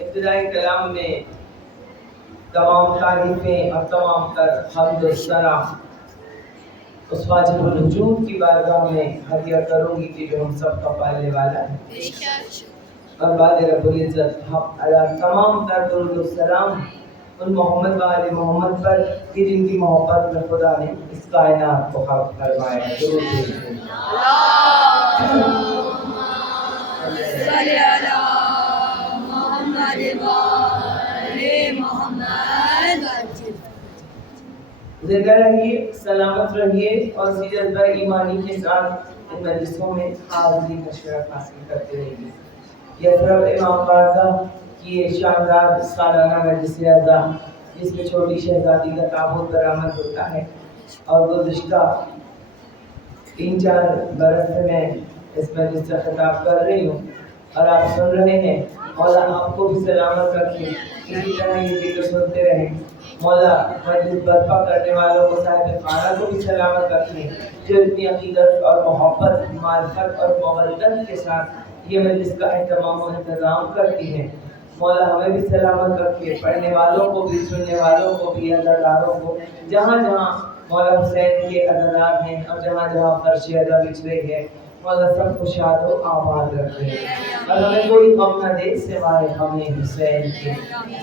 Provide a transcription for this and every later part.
ابتدائی کلام میں تمام تعریفیں اور تمام تر حمد و ثنا اس واجب الوجود کی بارگاہ میں ہدیہ کروں گی کہ جو ہم سب کا پالنے والا ہے، اور بعد رب العزت تمام تر درود و سلام ان محمد و آل محمد پر کہ جن کی محبت میں خدا نے اس کائنات کو خلق فرمایا ہے۔ درود زندہ رہیے، سلامت رہیے اور سیرت بر ایمانی کے ساتھ ان مجلسوں میں حاضری کا شرف حاصل کرتے رہیے۔ یثرب امام بارگاہ کی یہ شاندار سالانہ مجلس اعزا جس میں چھوٹی شہزادی کا تابوت برآمد ہوتا ہے، اور گزشتہ 3-4 برس سے میں اس مجلس سے خطاب کر رہی ہوں اور آپ سن رہے ہیں۔ مولا آپ کو بھی سلامت رکھے، اسی طرح یہ ذکر سنتے رہیں۔ مولا مجلس برپا کرنے والوں کو، صاحب خانہ کو بھی سلامت رکھیں جو اتنی عقیدت اور محبت، معرفت اور مودت کے ساتھ یہ مجلس کا اہتمام و انتظام کرتی ہیں۔ مولا ہمیں بھی سلامت رکھے، پڑھنے والوں کو بھی، سننے والوں کو بھی، عزاداروں کو، جہاں جہاں مولا حسین کے عزادار ہیں اور جہاں جہاں فرش ادا بچھ رہی ہے، مولا سب کو شاد و آباد رکھے اور ہمیں کوئی غم نہ دے سوائے ہمیں حسین کے۔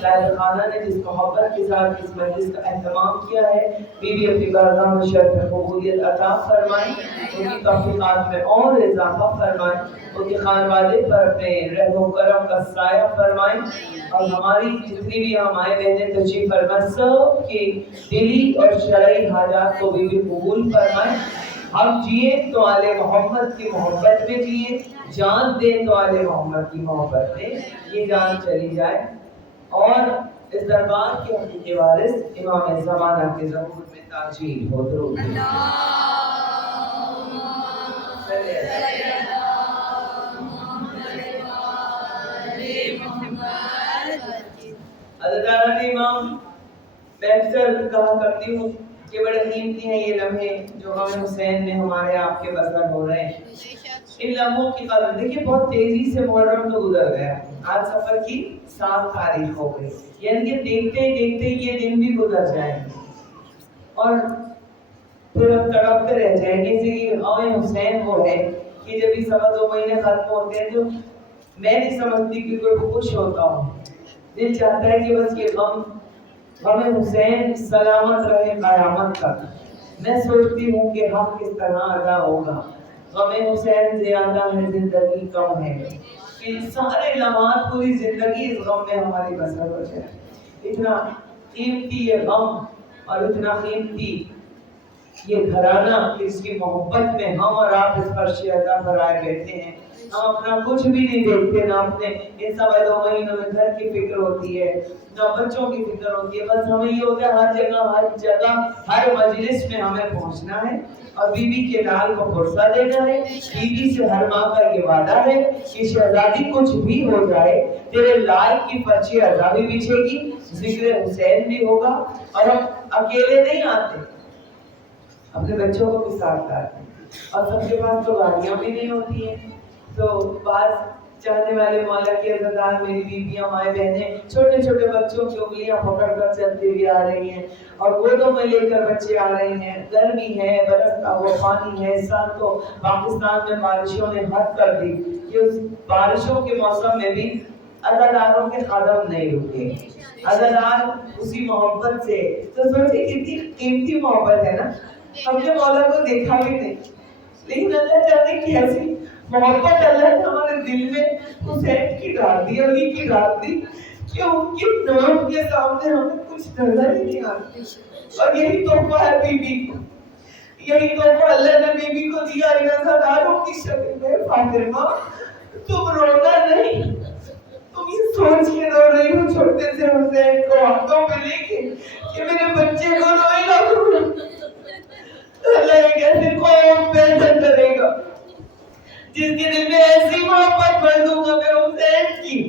صاحب خانہ نے جس محبت کے ساتھ اس مجلس کا اہتمام کیا ہے، بیوی اپنی بارگاہ میں شرف قبولیت عطا فرمائیں، ان کی توفیقات میں اور اضافہ فرمائیں، ان کے خانوادے پر اپنے رحم و کرم کا سایہ فرمائیں، اور ہماری جتنی بھی ہمارے بہنیں تشریف فرمائیں سب کے دلی اور شرعی حاجات کو بیوی قبول فرمائیں۔ ہم جیے تو آل محمد کی محبت میں جیے، جان دیں تو آل محمد کی محبت میں یہ جان چلی جائے، اور اس دربار کے حقیقی وارث امام زمانہ کے ظہور میں تاجیل ہو۔ درود عزیزان امام، میں اکثر کہا کرتی ہوں کہ بڑے قیمتی ہیں یہ لمحے جو غم حسین میں ہمارے آپ کے بسر ہو رہے ہیں۔ ان لمحوں کی قدر دیکھیے، بہت تیزی سے محرم تو گزر گیا، آج سفر کی 7 تاریخ ہو گئی، یعنی کہ دیکھتے ہی دیکھتے یہ دن بھی گزر جائیں گے، اور پھر ہم تڑپتے رہ جائیں گے کہ غم حسین وہ ہے کہ جب یہ 2 مہینے ختم ہوتے ہیں تو میں نہیں سمجھتی کہ کوئی خوش ہوتا ہوں، دل چاہتا ہے کہ بس یہ غم حسین سلامت رہے قیامت تک۔ میں سوچتی ہوں کہ حق کس طرح ادا ہوگا، غم حسین زیادہ ہے زندگی کم ہے، کہ سارے لمحات پوری زندگی اس غم میں ہماری بسر ہو جائے۔ اتنا قیمتی یہ غم اور اتنا قیمتی یہ گھرانہ کہ اس کی محبت میں ہم اور آپ اس فرش ادا پر آئے بیٹھے ہیں۔ ہم اپنا کچھ بھی نہیں دیکھتے، نہ اپنے ان 2 مہینوں میں گھر کی فکر ہوتی ہے، نہ بچوں کی فکر ہوتی ہے، بس ہمیں یہ ہوتا ہے ہر جگہ ہر مجلس میں ہمیں پہنچنا ہے اور بیوی کے لال کو فرصہ دینا ہے۔ بیوی سے ہر ماں کا یہ وعدہ ہے کہ شہزادی کچھ بھی ہو جائے تیرے لال کی فرش ادا بھی بچھے گی، ذکر حسین بھی ہوگا، اور ہم اکیلے نہیں آتے، اپنے بچوں کو بھی ساتھ لاتے ہیں، اور سب کے پاس تو گاڑیاں بھی نہیں ہوتی ہیں، تو بعض چاہنے والے مولا کے عزیزان، میری بیویاں، مائیں بہنیں چھوٹے چھوٹے بچوں کی انگلیاں پکڑ کر چلتی ہوئی آ رہی ہیں، اور گودوں میں لے کر بچے آ رہے ہیں، گرمی ہے، برستا ہوا پانی ہے۔ اس سال تو پاکستان میں بارشوں نے حد کر دی کہ اس بارشوں کے موسم میں بھی عزاداروں کے قدم نہیں رکے، عزادار اسی محبت سے، تو سوچے کتنی قیمتی محبت ہے نا۔ ہم نے مولا کو دیکھا بھی نہیں، لیکن اللہ جانے کیسی محبت اللہ نے ہمارے دل میں حسین کی ڈال دی، علی کی ڈال دی، کہ ان کی نام کے سامنے ہمیں کچھ نظر ہی نہیں آتی۔ اور یہی تحفہ ہے بیوی کو، یہی تحفہ اللہ نے بیوی کو دیا ان عزاداروں کی شکل میں۔ فاطمہ، تم رونا نہیں، تم یہ سوچ کے رو رہی ہو چھوٹے سے حسین کو ہاتھوں میں لے کے کہ میرے بچے کو روئے گا، اللہ ایک ایسے قوم پیدا کرے گا جس کے دل میں ایسی محبت بھر دوں گا میں حسین کی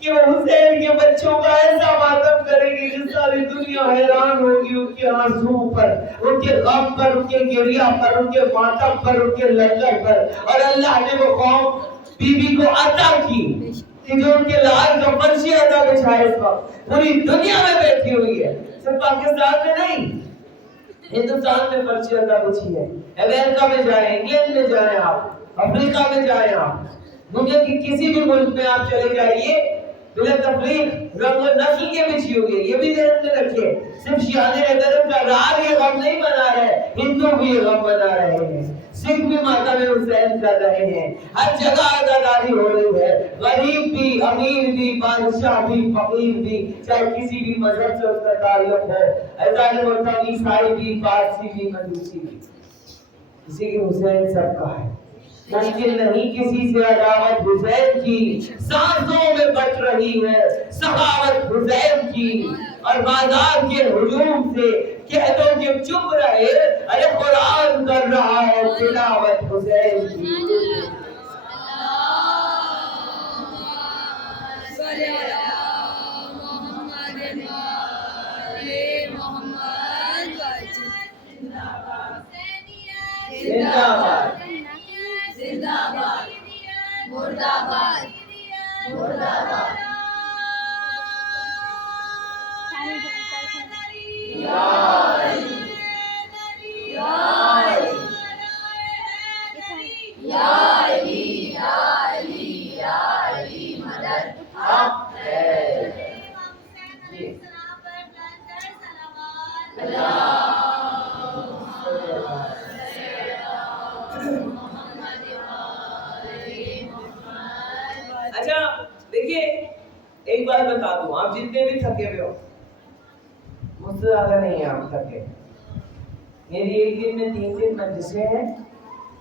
کہ وہ حسین کے بچوں کا ایسا ماتم کرے گی کہ ساری دنیا حیران ہوگی ان کے آنسوؤں پر، ان ان کے غم پر، ان کے گریہ پر، ان کے ماتم پر، ان کے لنگر پر، اور اللہ نے وہ قوم بی بی کو عطا کی کہ جو ان کے لال کا فرشی عطا بچھائے اس وقت پوری دنیا میں بیٹھی ہوئی ہے، صرف پاکستان میں نہیں، ہندوستان میں فرشی عطا بچھی ہے، امریکہ میں جائیں، انگلینڈ میں جائیں، آپ افریقہ میں جائیں، آپ دنیا کی کسی بھی ملک میں آپ چلے جائیے، بلا تفریق رنگ و نسل کے بچھی ہوئی ہے۔ یہ بھی ذہن میں رکھیے، صرف شیعہ حیدر کا رات یہ غم نہیں منا رہے، ہندو بھی یہ غم منا رہے ہیں، سکھ بھی ماتم حسین کر رہے ہیں، ہر جگہ عزاداری ہو رہی ہے، غریب بھی، امیر بھی، بادشاہ بھی، فقیر بھی، چاہے کسی بھی مذہب سے اس کا تعلق ہو، اذان مرتب عیسائی بھی، پارسی بھی، مجوسی بھی، کسی کے حسین سب کا ہے۔ ممکن نہیں کسی سے عداوت حسین کی، سانسوں میں بٹ رہی ہے سخاوت حسین کی، اور بازار کے ہجوم سے کہہ دو کہ چپ رہے، ارے قرآن کر رہا ہے تلاوت حسین کی۔ زندہ باد، زندہ باد، مردہ باد، مردہ باد، یا علی، یا علی، یا علی، یا علی، یا علی مدد حق ہے۔ اچھا دیکھیے ایک بات بتا دوں، آپ جتنے بھی تھکے ہوئے ہو، مجھ سے زیادہ نہیں آپ تھکے، میری ایک دن میں 3 مجلسیں ہیں،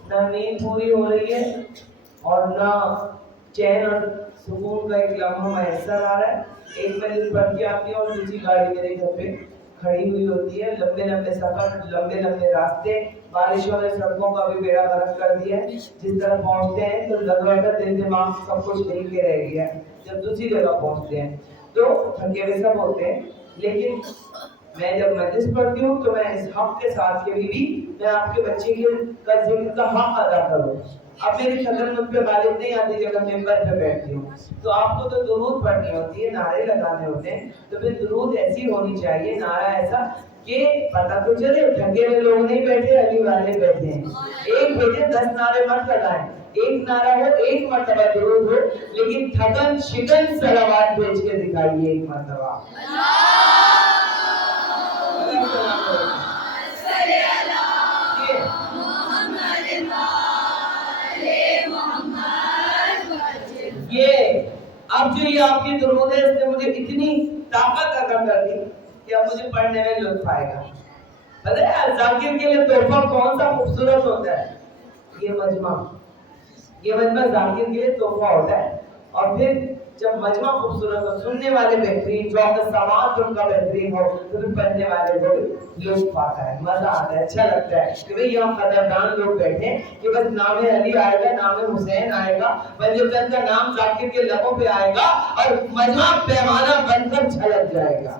نہ نیند پوری ہو رہی ہے اور نہ چین اور سکون کا ایک لمحہ میسر آ رہا ہے۔ ایک مجلس پڑھ کے آتی ہوں اور دوسری گاڑی میرے گھر پہ کھڑی ہوئی ہوتی ہے، لمبے لمبے سفر، لمبے لمبے راستے، بارشوں نے سڑکوں کا بھی بیڑا غرق کر دیا ہے، جس طرح پہنچتے ہیں تو لگ رہا ہے دل دماغ سب کچھ مل کے رہ گیا ہے، جب دوسری جگہ پہنچتے ہیں تو تھکے ہوئے سب ہوتے ہیں، لیکن میں جب مجلس پڑھتی ہوں تو میں اس حق کے ساتھ کے بھی میں آپ کے بچے کا ذکر کا حق ادا کروں۔ اب میری تھکن مجھ پہ غالب نہیں آتی جب میں ممبر پہ بیٹھتی ہوں، تو آپ کو تو درود پڑھنی ہوتی ہے، نعرے لگانے ہوتے ہیں، تو پھر درود ایسی ہونی چاہیے، نعرہ ایسا کہ پتہ تو چلے تھکے ہوئے لوگ نہیں بیٹھے، علی والے بیٹھے ہیں۔ ایک بھیجے 10 نعرے مت لگائیں، ایک نعرہ ہو، ایک مرتبہ درود ہو، لیکن تھکن شکن صلوات بھیج کے دکھائیے ایک مرتبہ۔ یہ اب جو یہ آپ کی درود ہے اس نے مجھے اتنی طاقت عطا کر دی کہ اب مجھے پڑھنے میں لطف آئے گا۔ پتہ ہے ذاکر کے لیے تحفہ کون سا خوبصورت ہوتا ہے؟ یہ مجمع ذاکر کے لیے تحفہ ہوتا ہے، اور پھر جب مجمع خوبصورت ہو، سننے والے بہترین، ذوق سماعت ان کا بہترین ہو، تو پھر پڑھنے والے کو لطف آتا ہے، مزہ آتا ہے، اچھا لگتا ہے کہ بھئی یہاں قدردان لوگ بیٹھے ہیں کہ بس نام علی آئے گا، نام حسین آئے گا، بندر کا نام ذاکر کے لبوں پہ آئے گا اور مجمع پیمانہ بن کر چھلک جائے گا۔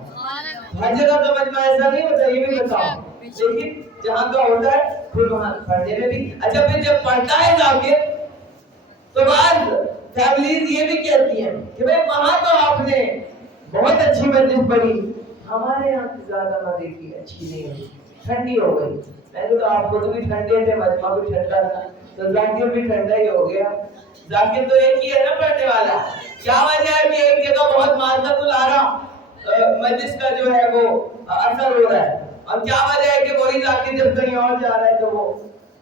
ہر جگہ کا مجمع ایسا نہیں ہوتا، یہ بھی بتاؤ، لیکن جہاں کا ہوتا ہے پھر وہاں پڑھنے میں بھی اچھا۔ پھر جب پڑھتا ہے ذاکر تو بعد فیملیز یہ بھی کہتی ہیں کہ بھئی وہاں تو آپ نے بہت اچھی مجلس پڑھی، ہمارے یہاں سے زیادہ مزے کی اچھی نہیں ہوئی، ٹھنڈی ہو گئی۔ میں نے تو آپ خود بھی ٹھنڈے تھے، مجمع بھی ٹھنڈا تھا، تو ذاکر بھی ٹھنڈا ہی ہو گیا۔ ذاکر تو ایک ہی ہے نا پڑھنے والا، کیا وجہ ہے کہ ایک جگہ بہت معذرت الارا مجلس کا جو ہے وہ اثر ہو رہا ہے، اور کیا وجہ ہے کہ وہی ذاکر جب کہیں اور جا رہا ہے تو وہ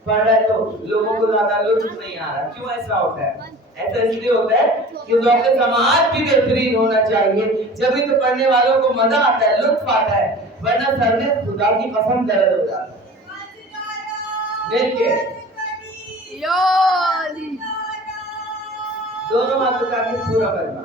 پڑھ رہا ہے تو لوگوں کو زیادہ لطف نہیں آ رہا۔ کیوں ایسا ہوتا ہے؟ ایسا اس لیے ہوتا ہے کہ ذوق سماعت بھی بہترین ہونا چاہیے، جبھی تو پڑھنے والوں کو مزہ آتا ہے، لطف آتا ہے، ورنہ سر میں خدا کی قسم درد ہو جاتا ہے۔ دیکھیے دونوں ہاتھ اٹھا کے پورا کرنا،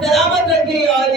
سلامت رکھیے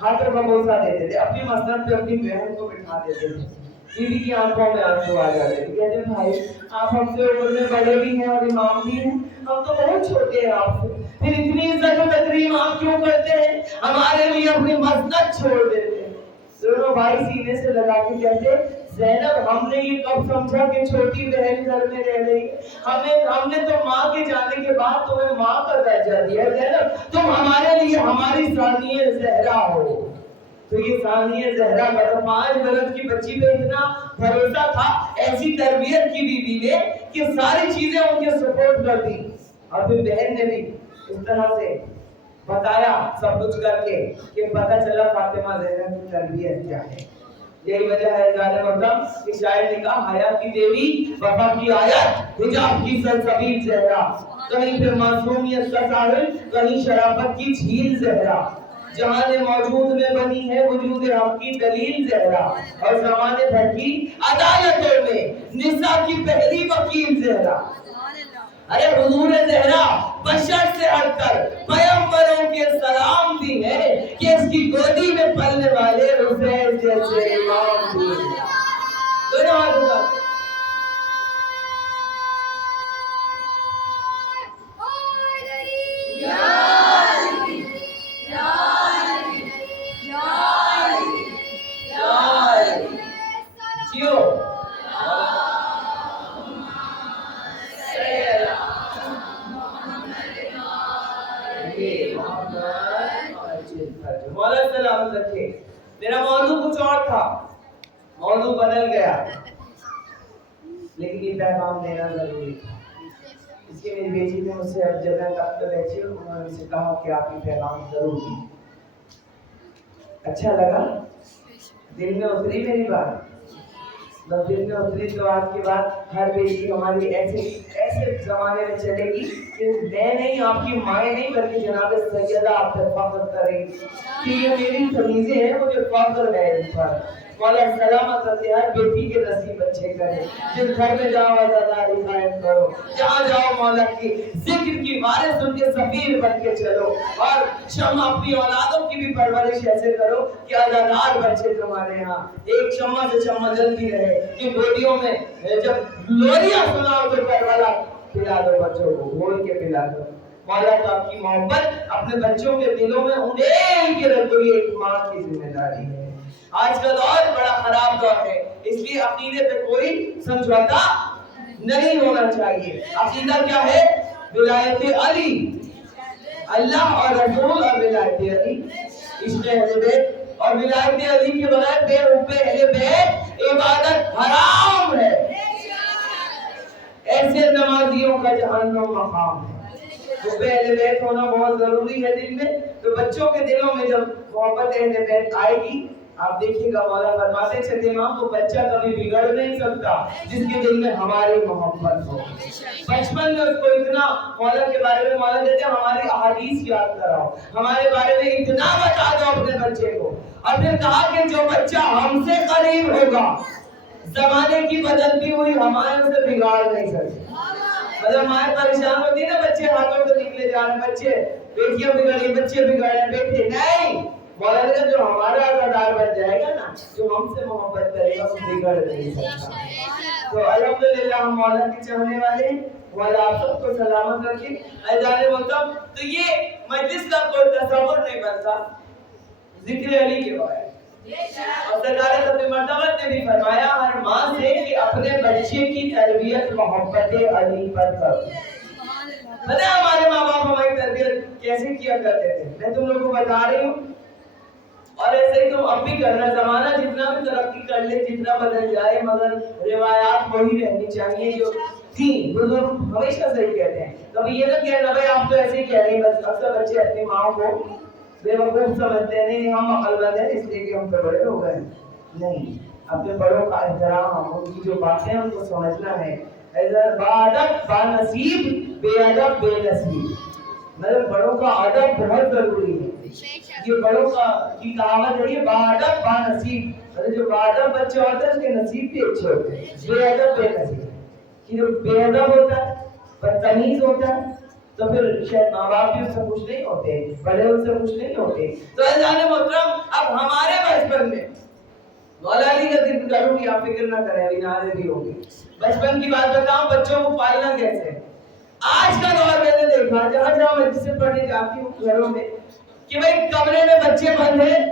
ہاتھ پر بوسہ دیتے تھے، اپنی مسند پہ اپنی بہن کو بٹھا دیتے تھے، بیوی کی آنکھوں میں آنسو آ جاتے تھے، کہتے بھائی آپ ہم سے عمر میں بڑے بھی ہیں اور امام بھی ہیں، ہم تو بہت چھوٹے ہیں آپ سے، پھر اتنی عزت و تکریم آپ کیوں کرتے ہیں، ہمارے لیے اپنی مسند چھوڑ دیتے ہیں۔ دونوں بھائی سینے سے لگا کے کہتے زینب ہم نے یہ کب سمجھا کہ چھوٹی بہن گھر میں رہ رہی، ہم نے تو ماں کے جانے کے بعد تمہیں ماں کا درجہ دیا زینب، تم ہمارے لیے ہماری ثانیہ زہرا ہو۔ تو یہ ثانیہ زہرا کا تو 5 برس کی بچی پہ اتنا بھروسہ تھا، ایسی تربیت کی بیوی نے کہ ساری چیزیں ان کے سپورٹ کر دی، اور پھر بہن نے بھی اس طرح سے بتایا سب کچھ کر کے کہ پتہ چلا فاطمہ زہرا کی تربیت کیا ہے۔ یہی وجہ ہے ظالم محترم کہ شاعر نے کہا حیا کی دیوی وفا کی آیت حجاب کی سلسبیل زہرا، کہیں پھر معصومیت کا ساحل کہیں شرافت کی جھیل زہرا، جہاں موجود میں بنی ہے وجود حق کی دلیل زہرا، اور زمانے بھر کی عدالتوں میں نساء کی پہلی وکیل زہرا۔ ارے حضور زہرا بشر سے ہٹ کر پیغمبروں کے سلام بھی ہے کہ اس کی گودی میں پلنے والے حسین جیسے امام بھی ہیں۔ دونوں ہاتھ اٹھا جیو مولا سلام رکھے۔ میرا موضوع کچھ اور تھا، موضوع بدل گیا، لیکن یہ پیغام دینا ضروری تھا۔ اس کے میری بیٹی نے مجھ سے اب جب میں تخت پہ بیٹھی ہوں انہوں نے مجھ سے کہا کہ آپ یہ پیغام ضرور دیں۔ اچھا لگا، دل میں اتری میری بات، جب دل میں اتری تو آج کے بعد ہر بیٹی ہماری ایسے زمانے میں چلے گی کہ میں نہیں، آپ کی مائیں نہیں بلکہ جناب سیدہ آپ پر فخر کرے گی کہ یہ میری تمیزیں ہیں، مجھے فخر ہے ان پر۔ مولا سلامت رکھے، ہر بیٹی کے نصیب اچھے کرے، جس گھر میں جاؤ عزاداری قائم کرو، جہاں جاؤ مولا کی ذکر کی وارث ان کے سفیر بن کے چلو، اور شمع اپنی اولادوں کی بھی پرورش ایسے کرو کہ عزادار بچے تمہارے ہاں ایک شمع سے شمع جلتی رہے، کہ گوڈیوں میں جب لوریاں سناؤ تو کربلا پلا دو بچوں کو، گھول کے پلا دو۔ مولا تو آپ کی محبت اپنے بچوں کے دلوں میں انہیں کے رکھو، یہ ایک ماں کی ذمہ داری ہے۔ آج کا دور بڑا خراب دور ہے، اس لیے عقیدے پہ کوئی سمجھوتا نہیں ہونا چاہیے۔ عقیدہ کیا ہے؟ ولایت علی، اللہ اور رسول اور ولایت علی، عشق اہل بیت، اور ولایت علی کے بغیر بے حب اہل بیت عبادت حرام ہے۔ ایسے نمازیوں کا جہنم مقام ہے۔ حب اہل بیت ہونا بہت ضروری ہے دل میں، تو بچوں کے دلوں میں جب محبت اہل بیت آئے گی، آپ دیکھیے گا مولا فرماتے چھتے ماں کو بچہ کبھی بگڑ نہیں سکتا جس کے دل میں ہماری محبت ہو۔ بچپن میں اس کو اتنا مولا کے بارے میں مولا کہتے ہیں ہماری احادیث یاد کراؤ، ہمارے بارے میں اتنا بتا دو اپنے بچے کو، اور پھر کہا کہ جو بچہ ہم سے قریب ہوگا زمانے کی بدلتی ہوئی ہمارے اسے بگاڑ نہیں سکتے۔ مطلب مائیں پریشان ہوتی ہے نا، بچے ہاتھوں سے نکلے جا رہے، بچے بیٹیاں بگڑی، بچے بگڑے، بیٹے نہیں، مولا نے جو ہمارا عزادار بن جائے گا نا، جو ہم سے محبت کرے گا وہ بگڑ نہیں سکتا۔ تو الحمدللہ ہم مولا کے چاہنے والے، مولا آپ سب کو سلامت رکھے۔ اذان محترم، تو یہ مجلس کا کوئی تصور نہیں بنتا ذکر علی کے بارے، اور سرکار سب مرتبت نے بھی فرمایا ہر ماں سے کہ اپنے بچے کی تربیت محبت علی پر کرو۔ پتہ ہے ہمارے ماں باپ ہماری تربیت کیسے کیا کرتے تھے، میں تم لوگوں کو بتا رہی ہوں، اور ایسے ہی تم اب بھی کرنا۔ زمانہ جتنا بھی ترقی کر لے، جتنا بدل جائے، مگر روایات وہی رہنی چاہیے جو تھی۔ بزرگ ہمیشہ صحیح کہتے ہیں، کبھی یہ نہ کہنا بھائی آپ تو ایسے ہی کہہ رہے ہیں، بس اکثر بچے اپنی ماں کو بے وقوف سمجھتے ہیں، نہیں ہم عقل مند ہیں اس لیے کہ ہم سے بڑے ہو گئے۔ نہیں، اپنے بڑوں کا احترام، ان کی جو باتیں ہیں ان کو سمجھنا ہے۔ باادب بانصیب، بے ادب بے نصیب، مطلب بڑوں کا ادب بہت ضروری ہے۔ یہ بڑوں کا کی کہاوت ہے، یہ باادب بانصیب، مطلب جو باادب بچہ ہوتا ہے اس کے نصیب بھی اچھے ہوتے ہیں۔ بے ادب بے نصیب، کہ جو بے ادب ہوتا ہے، بدتمیز ہوتا ہے، تو پھر شاید ماں باپ بھی اس سے خوش نہیں ہوتے, بڑے ان سے خوش نہیں ہوتے. تو اذان محترم, اب ہمارے بچپن میں مولا علی کا ذکر کروں گی, آپ فکر نہ کریں, ابھی نعرے بھی ہوں گے. بچپن کی بات بتاؤں, بچوں کو پالنا کیسے ہے. آج کا دور میں نے دیکھا جہاں جہاں میں جس سے پڑھنے جاتی ہوں گھروں میں کہ بھائی کمرے میں بچے بند ہیں,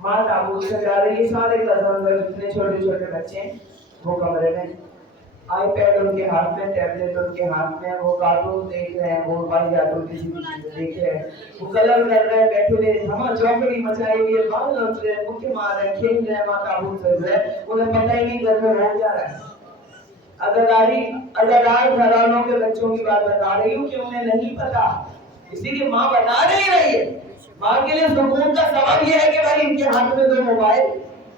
ماں تابوت سے جا رہی ہے, سارے کزن جتنے چھوٹے چھوٹے بچے ہیں وہ کمرے میں, آئی پیڈ ان کے ہاتھ میں, ٹیبلٹ ان کے ہاتھ میں, وہ کارٹون دیکھ رہے ہیں, وہ بن جاتے کسی چیز دیکھ رہے ہیں, وہ کلر کر رہے ہیں, بیٹھے ہوئے ہم چوکڑی مچائی ہوئی ہے, بال نوچ رہے ہیں, مکے مار رہے ہیں, کھیل رہے ہیں, ماں تابوت سے رہے ہیں, انہیں پتہ ہی نہیں گھر میں ہو کیا رہا ہے. ازادار گھرانوں کے بچوں کی بات بتا رہی ہوں کہ انہیں نہیں پتا, اسی لیے ماں بتا نہیں رہی ہے. ماں کے لیے سکون کا سبب یہ ہے کہ بھائی ان کے ہاتھ میں دو موبائل,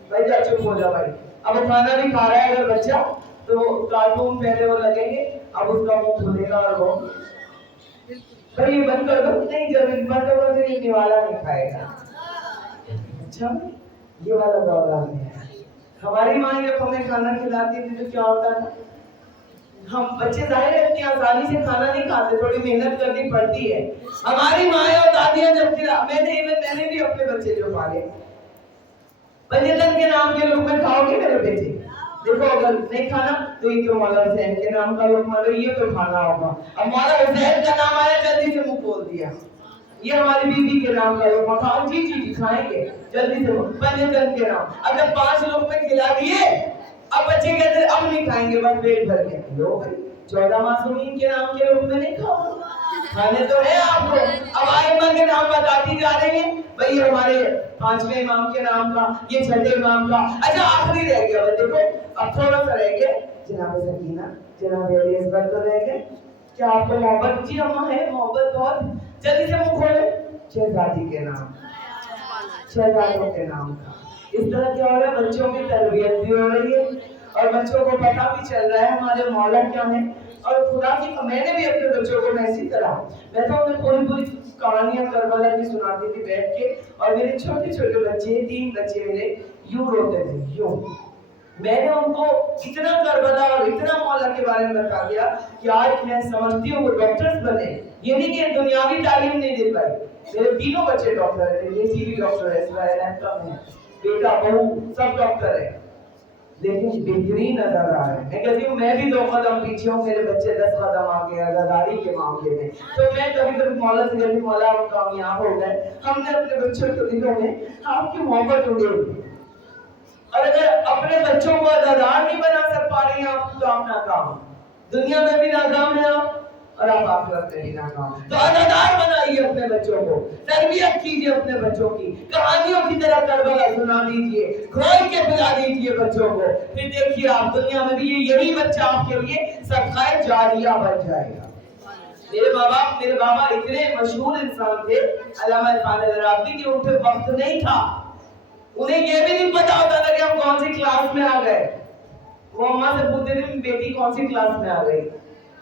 بھائی جا چپ ہو جا بھائی. اب کھانا بھی کھا رہا ہے اگر بچہ تو کارٹون پہلے وہ لگیں گے, اب اس کا منہ کھلے گا اور وہ بھائی یہ بند کر دو, نہیں جب بند ہوگا تو یہ والا نہیں کھائے گا. اچھا یہ والا دوران ہے. ہماری ماں جب ہمیں کھانا کھلاتی تھی تو کیا ہوتا تھا, ہم بچے ظاہر ہے اتنی آسانی سے کھانا نہیں کھاتے, تھوڑی محنت کرنی پڑتی ہے. ہماری ماں اور دادیاں جب میں نے بھی اپنے بچے جو پالے, پنجتن کے نام کے لقمے کھاؤ گے میرے بیٹے, دیکھو اگر نہیں کھانا تو یہ تو مولا حسین کے نام کا لقمہ لو, یہ تو کھانا ہوگا. اب مولا حسین کا نام آیا, جلدی سے منہ کھول دیا, یہ ہماری بیوی کے نام کا لقمہ کھاؤ, جی جی جی کھائیں گے, جلدی سے پنجتن کے نام. اگر 5 لقمے کھلا دیے, اب بچے کہتے ہیں اب نہیں کھائیں گے, بس پیٹ بھر کے. لو بھائی 14 معصومین کے نام کے لقمے نہیں کھاؤ, کھانے تو ہے آپ کو. اب ائمہ کے نام بتاتی جا رہی ہیں, بھئی یہ ہمارے 5ویں امام کے نام کا, یہ 6ٹھے امام کا. اچھا آخری رہ گیا, دیکھو اب تھوڑا سا رہ گیا, جناب سکینہ, جناب علی اصغر تو رہ گئے. کیا آپ کو محبت, جی اماں ہے محبت بہت, جلدی سے منہ کھولے, شہزادی کے نام, شہزادوں کے نام کا. اس طرح کیا ہو رہا ہے, بچوں کی تربیت بھی ہو رہی ہے اور بچوں کو پتہ بھی چل رہا ہے ہمارے مولا کیا ہے. اور خدا کی, میں نے بھی اپنے بچوں کو ایسی طرح, میں تو انہیں پوری پوری کہانیاں کربلا کی سناتی تھی بیٹھ کے, اور میرے چھوٹے چھوٹے بچے, 3 بچے میرے یوں روتے تھے یوں. میں نے ان کو اتنا کربلا اور اتنا مولا کے بارے میں بتا دیا کہ آج میں سمجھتی ہوں وہ ڈاکٹرز بنے. یہ نہیں کہ دنیاوی تعلیم نہیں دے پائی, میرے تینوں بچے ڈاکٹر ہیں, یہ بھی ڈاکٹر ہے, اسرائیل ہے, بیٹا بہو سب ڈاکٹر ہے, لیکن بہترین نظر آ رہے ہیں. میں کہتی ہوں میں بھی 2 قدم پیچھے ہوں, میرے بچے 10 قدم آگے ہیں آزاداری کے معاملے میں. تو میں کبھی کبھی مولا سے کہتی ہوں, مولا ہم کامیاب ہو گئے, ہم نے اپنے بچوں کے دلوں میں آپ کی محبت اڑی. اور اگر اپنے بچوں کو آزادار نہیں بنا سک پا رہی ہیں آپ, تو آپ ناکام, دنیا میں بھی ناکام ہیں آپ اور آپ آخرت میں بھی ناکام. تو آزادار بنائیے اپنے بچوں کو, تربیت کیجیے اپنے بچوں کی, کہانیوں کی طرح کربلا سنا دیجیے, کھول کے پلا دیجیے بچوں کو. پھر دیکھیے آپ دنیا میں بھی یہی بچہ آپ کے لیے صدقہ جاریہ بن جائے گا. میرے بابا اتنے مشہور انسان تھے علامہ عرفان الرابطی, کہ ان پہ وقت نہیں تھا, انہیں یہ بھی نہیں پتا ہوتا تھا کہ ہم کون سی کلاس میں آ گئے. وہ اماں سے پوچھتے تھے بیٹی کون سی کلاس میں آ گئی.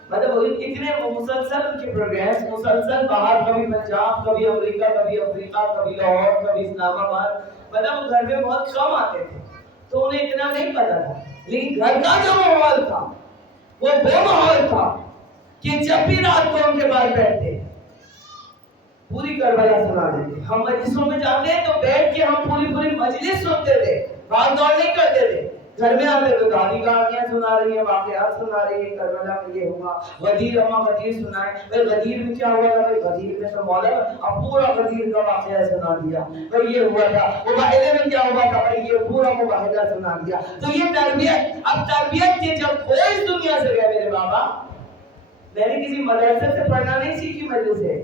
مطلب اتنے مسلسل ان کے پروگرامز, مسلسل باہر, کبھی پنجاب, کبھی امریکہ, کبھی افریقہ, کبھی لاہور, کبھی اسلام آباد, مطلب گھر میں بہت کم آتے تھے, تو انہیں اتنا نہیں پتا تھا. لیکن گھر کا جو ماحول تھا وہ ماحول تھا کہ جب بھی رات کو ان کے پاس بیٹھتے پوری کربلا سنا دیتے. ہم مجلسوں میں جاتے ہیں تو بیٹھ کے ہم پوری مجلس سنتے تھے, بھاگ دوڑ نہیں کرتے تھے. گھر میں آتے تو دادی کہانیاں سنا رہی ہیں, واقعات سنا رہی ہیں, کربلا میں یہ ہوا, غدیر اماں غدیر سنائے, بھائی غدیر میں کیا ہوا تھا, بھائی غدیر میں تو مولا اب پورا غدیر کا واقعہ سنا دیا, بھائی یہ ہوا تھا. مباہلے میں کیا ہوا تھا, بھائی یہ پورا مباہلہ سنا دیا. تو یہ تربیت. اب تربیت کے جب کوئی اس دنیا سے گئے میرے بابا, میں نے کسی مدرسے سے پڑھنا نہیں سیکھی مجلس سے,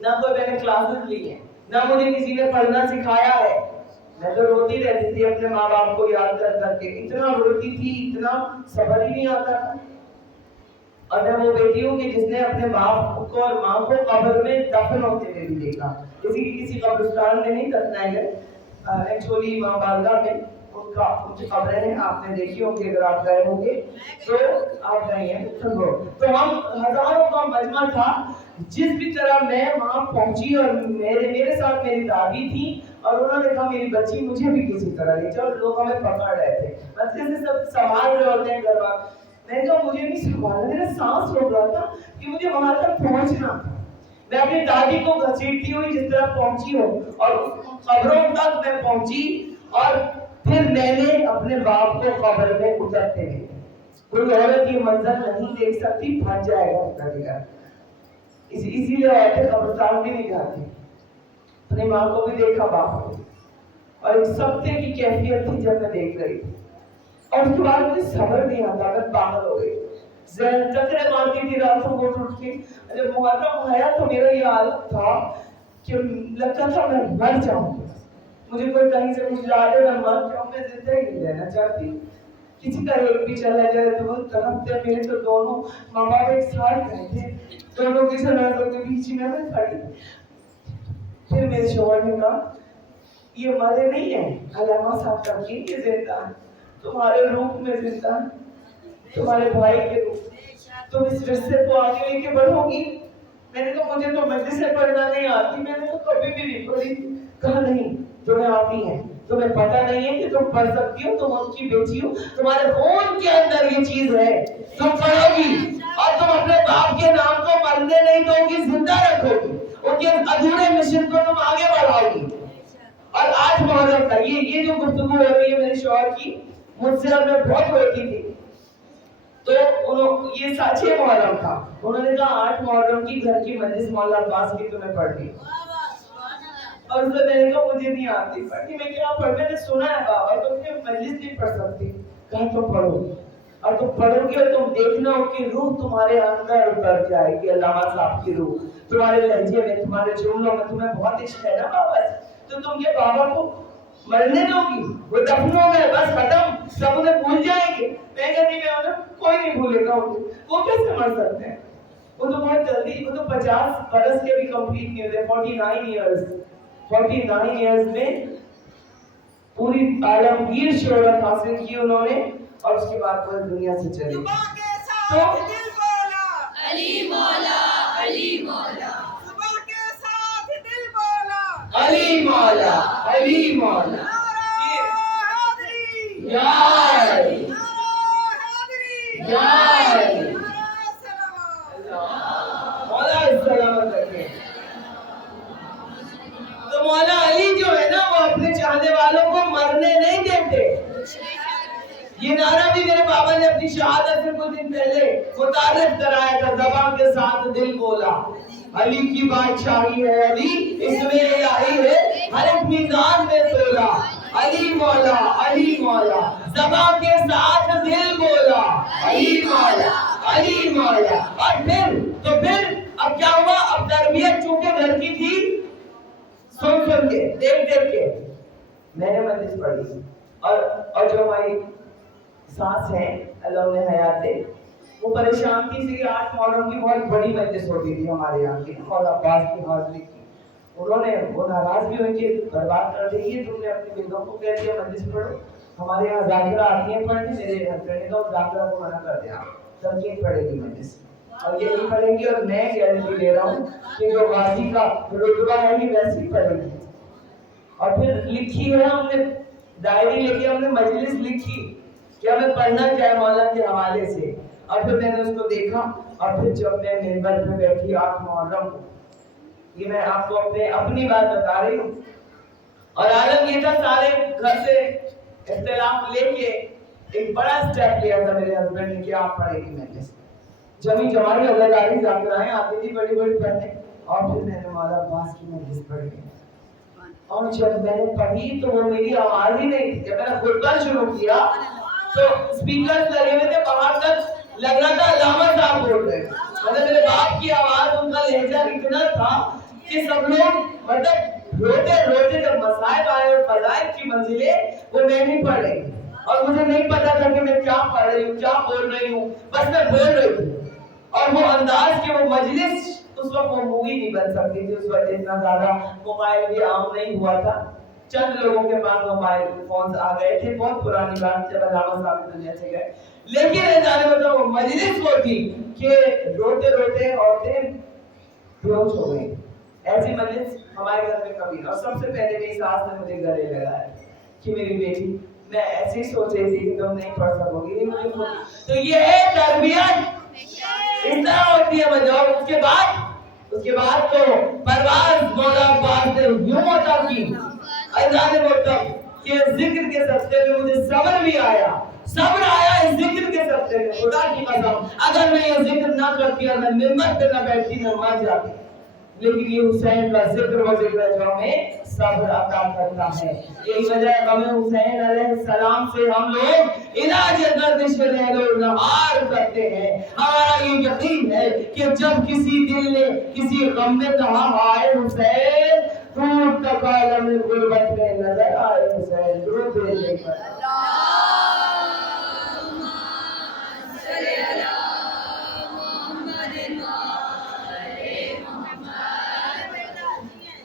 نہ کوئی میں نے کلاسز لی ہیں, نہ مجھے کسی نے پڑھنا سکھایا ہے. میں تو روتی رہتی تھی اپنے ماں باپ کو یاد کر کے, اتنا روتی تھی, اتنا صبر ہی نہیں آتا تھا. اور میں وہ بیٹی ہوں کہ جس نے اپنے باپ کو اور ماں کو قبر میں دفن ہوتے ہوئے بھی دیکھا. کسی قبرستان میں نہیں دفنائے گئے, ایکچولی ماں بالغہ میں ان کی قبریں ہیں, آپ نے دیکھی ہوگی اگر آپ گئے ہوں گے تو آپ گئے ہیں. تو ہم ہزاروں کا مجمع تھا, جس بھی طرح میں وہاں پہنچی اور میرے ساتھ میری دادی تھی, اور انہوں نے کہا میری بچی مجھے بھی کسی طرح لے چلو. لوگ ہمیں پکڑ رہے تھے, بچے سے سب سنبھال رہے ہوتے ہیں گھر والے, میں نے کہا مجھے نہیں سنبھالنا، میرا سانس روک رہا تھا کہ مجھے وہاں تک پہنچنا تھا. میں اپنی دادی کو گھسیٹتی ہوئی جس طرح پہنچی ہوں اور قبروں تک میں پہنچی، اور پھر میں نے اپنے باپ کو قبر میں اترتے ہوئے. کوئی عورت یہ منظر نہیں دیکھ سکتی، پھٹ جائے گا اس کا جگر. اسی لیے عورتیں قبرستان بھی نہیں جاتی. اپنی ماں کو بھی دیکھا، باپ کو، اور ایک سبتے کی کیفیت تھی جب میں دیکھ رہی تھی. اور اس کے بعد مجھے صبر نہیں آتا، میں پاگل ہو گئی. ذہن چکرے مارتی تھی راتوں کو اٹھ کے. جب محرم آیا تو میرا یہ حالت تھا کہ لگتا تھا میں مر جاؤں. مجھے کوئی کہیں سے کچھ لا دے میں مر جاؤں. میں زندہ ہی نہیں رہنا چاہتی. کسی کا ایک بھی چلا جائے تو وہ طرف میرے تو دونوں ماں باپ ایک ساتھ رہے تھے، دونوں کی سنتوں کے بیچ میں کھڑی. پھر میرے شوہر نے کہا یہ مرے نہیں ہیں، علامہ صاحب کا یہ زندہ ہے، تمہارے روح میں زندہ ہے، تمہارے بھائی کے روح. تم اس رشتے کو آگے لے کے بڑھو گی. میں نے کہا مجھے تو مجلس سے پڑھنا نہیں آتی. میں نے تو کبھی بھی نہیں پڑھی. کہا نہیں تمہیں آتی ہے، تمہیں پتہ نہیں ہے کہ تم پڑھ سکتی ہو، تم ان کی بیٹی ہو، تمہارے خون کے اندر یہ چیز ہے، تم پڑھو گی اور تم اپنے باپ کے نام کو مرنے نہیں دو گی، زندہ رکھو گی. ان کے ادھورے مشن کو تم آگے بڑھاؤ گی. اور 8 محرم کا یہ جو گفتگو ہو رہی ہے میرے شوہر کی مجھ سے اور میں بہت ہوتی تھی. تو یہ 6 محرم تھا. انہوں نے کہا 8 محرم کی گھر کی مجلس مولا عباس کی تمہیں پڑھنی. اور اس میں میں نے کہا مجھے نہیں آتی پڑھنی. میں کہا پڑھ، میں نے سنا ہے بابا تم نے مجلس نہیں پڑھ سکتی. کہا تم پڑھو گی اور تم پڑھو گی اور تم دیکھنا ان کی روح تمہارے اندر اتر جائے گی. علامہ صاحب کی روح تمہارے لہجے میں، تمہارے جملوں میں. تمہیں بہت عشق ہے نا بابا سے، تو تم یہ بابا کو مرنے دو گی. وہ دفن ہو گئے، بس ختم، سب انہیں بھول جائیں گے. میں کہتی میں کوئی نہیں بھولے گا انہیں. وہ کیسے مر سکتے ہیں؟ وہ تو بہت جلدی، وہ تو 50 برس کے بھی کمپلیٹ نہیں ہوتے. 49 ایئرز میں پوری عالمگیر شہرت حاصل کی انہوں نے، اور اس کے بعد وہ دنیا سے چلے. تو علی مولا، علی مولا، صبح کے ساتھ دل بولا، علی مولا، علی مولا، یا علی، یا علی، مولا سلامت رکھے. تو مولا علی جو ہے نا وہ اپنے چاہنے والوں کو مرنے نہیں دیتے. یہ نعرہ بھی میرے بابا نے اپنی شہادت سے کچھ دن پہلے متعارف کرایا تھا. زبان کے ساتھ دل بولا، علی کی بادشاہی ہے، علی اس میں الہی ہے، ہر ایک میزان میں تولا. علی مولا، علی مولا، زبان کے ساتھ دل بولا، علی مولا، علی مولا. اور پھر اب کیا ہوا؟ اب تربیت چونکہ گھر کی تھی، سن کے دیکھ کے میں نے مجلس پڑھی. اور جو ہماری سانس ہے اللہ انہیں حیات دے، وہ پریشان تھی کہ 8 محرم کی بہت بڑی مجلس ہوتی تھی ہمارے یہاں کی، مولا عباس کی حاضری کی. انہوں نے وہ ناراض بھی ہوئی کہ برباد کر دی ہے، تم نے اپنی بیگم کو کہہ دیا مجلس پڑھو. ہمارے یہاں ذاکرہ آتی ہیں پڑھنے. میرے ہسبینڈ نے کہا ذاکرہ کو منع کر دیا، تنقید پڑھے گی مجلس، اور یہ نہیں پڑھے گی. اور میں گارنٹی دے رہا ہوں کہ جو غازی کا رتبہ ہے یہ ویسے ہی پڑھے گی. اور پھر لکھی ہے ہم نے ڈائری لے کے، ہم نے مجلس لکھی کہ ہمیں پڑھنا کیا ہے مولا کے حوالے سے. اور پھر میں نے اس کو دیکھا. اور پھر جب میں منبر پہ بیٹھی 8 محرم کو، یہ میں آپ کو اپنی بات بتا رہی ہوں، اور عالم یہ تھا سارے گھر سے اختلاف لے کے ایک بڑا سٹیپ لیا تھا میرے ہسبینڈ نے کہ آپ پڑھے گی مجلس. جمی جماعی عزاداری ذاکرائیں آتی تھی بڑی بڑی پڑھنے. اور پھر میں نے مولا عباس کی مجلس پڑھی. اور جب میں نے پڑھی تو وہ میری آواز ہی نہیں تھی. جب میں نے خطبہ شروع کیا تو اسپیکرز لگے ہوئے تھے باہر تک، لگ رہا تھا علامہ صاحب بول رہے ہیں. مطلب میرے باپ کی آواز، ان کا لہجہ اتنا تھا کہ سب لوگ مطلب روتے روتے جب مصائب آئے اور فضائل کی منزلیں، وہ میں نہیں پڑھ رہی اور مجھے نہیں پتا تھا کہ میں کیا پڑھ رہی ہوں، کیا بول رہی ہوں، بس میں بول رہی تھی. اور وہ انداز کہ وہ مجلس اس وقت وہ مووی نہیں بن سکتی تھی. اس وقت اتنا زیادہ موبائل بھی عام نہیں ہوا تھا. چند لوگوں کے پاس موبائل فونز آ گئے تھے. بہت پرانی بات جب علامہ صاحب دنیا سے گئے. لیکن جانے بتاؤ وہ مجلس وہ تھی کہ روتے روتے عورتیں بیہوش ہو گئی. ایسی مجلس ہمارے گھر میں کبھی. اور سب سے پہلے میری ساس نے مجھے گلے لگایا کہ میری بیٹی میں ایسے ہی سوچ رہی تھی کہ تم نہیں پڑھ سکو گی. تو یہ ہے تربیت، اس طرح ہوتی ہے بجاؤ. اس کے بعد تو پرواز مولا عباس نے یوں عطا کی اذان مرتب کہ ذکر کے صدقے میں مجھے صبر بھی آیا. صبر آیا اس ذکر کے صدقے میں. خدا کی قسم اگر میں یہ ذکر نہ کرتی اور میں ممبر پہ نہ بیٹھتی نہ مر جاتی. لیکن یہ حسین کا ذکر و ذکر ہے جو ہمیں صبر عطا کرتا ہے. یہی وجہ ہے غم حسین علیہ السلام سے ہم لوگ علاج گردش لیل و نہار کرتے ہیں. ہمارا یہ یقین ہے کہ جب کسی دل نے کسی غم میں کہا آئے حسین، دور تک عالم غربت میں نظر آئے حسین. درود بھیجے پر